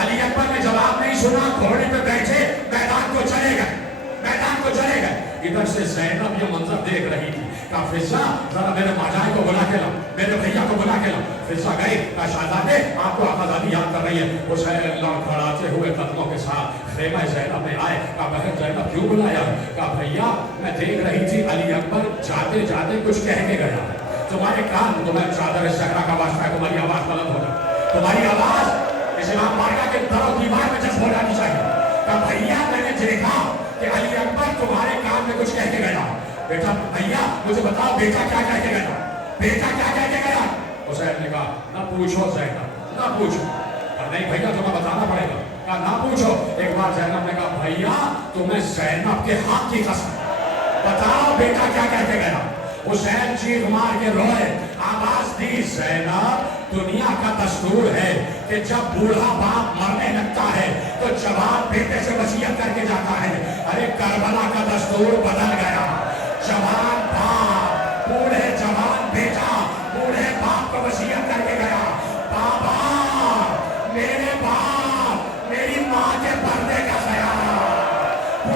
علی اکبر نے جواب نہیں سنا, گھوڑے پہ بیٹھے میدان کو چلے گئے, میدان کو چلے گئے. ادھر سے زینب یہ منظر دیکھ رہی تھی. کہا فضا ذرا میرے ماجائے کو بلا کے لاؤ, میرے بھیا کو بلا کے لاؤ. فضا گئی, کہا شہزادے آپ کو آقازادی یاد کر رہی ہے. حسین لڑکھڑاتے ہوئے قدموں کے ساتھ خیمہ زینب میں آئے. کہا بہن زینب کیوں بلایا؟ کہا بھیا میں دیکھ رہی تھی علی اکبر جاتے جاتے کچھ کہہ کے گیا. تمہارے کان, تمہیں چادر صحرا کا واسطہ ہے, تمہاری آواز بلند ہو جائے, تمہاری آواز اسلام بارگاہ کے در و دیوار میں جذب ہو جانی چاہیے. کہا بھیا میں نے دیکھا کہ علی اکبر تمہارے کان میں کچھ کہہ کے گیا. بیٹا بھیا مجھے بتاؤ بیٹا کیا کہہ کے گیا, بیٹا کیا کہہ کے گیا؟ حسین نے کہا نہ پوچھو زینب, نہ پوچھو. نہیں بھیا تمہیں بتانا پڑے گا. کہا نہ پوچھو. ایک بار زینب نے کہا بھیا تمہیں زینب کے حق کی قسم, بتاؤ بیٹا کیا کہہ کے گیا. حسین چیخ مار کے روئے, آواز دی, زینب دنیا کا دستور ہے کہ جب بوڑھا باپ مرنے لگتا ہے تو جوان بیٹے سے وصیت کر کے جاتا ہے. ارے کربلا کا دستور بدل گیا. جوان باپ, بوڑھے جوان بیٹا بوڑھے باپ کو وصیت کر کے گیا, بابا میرے باپ میری ماں کے پردے کا خیال,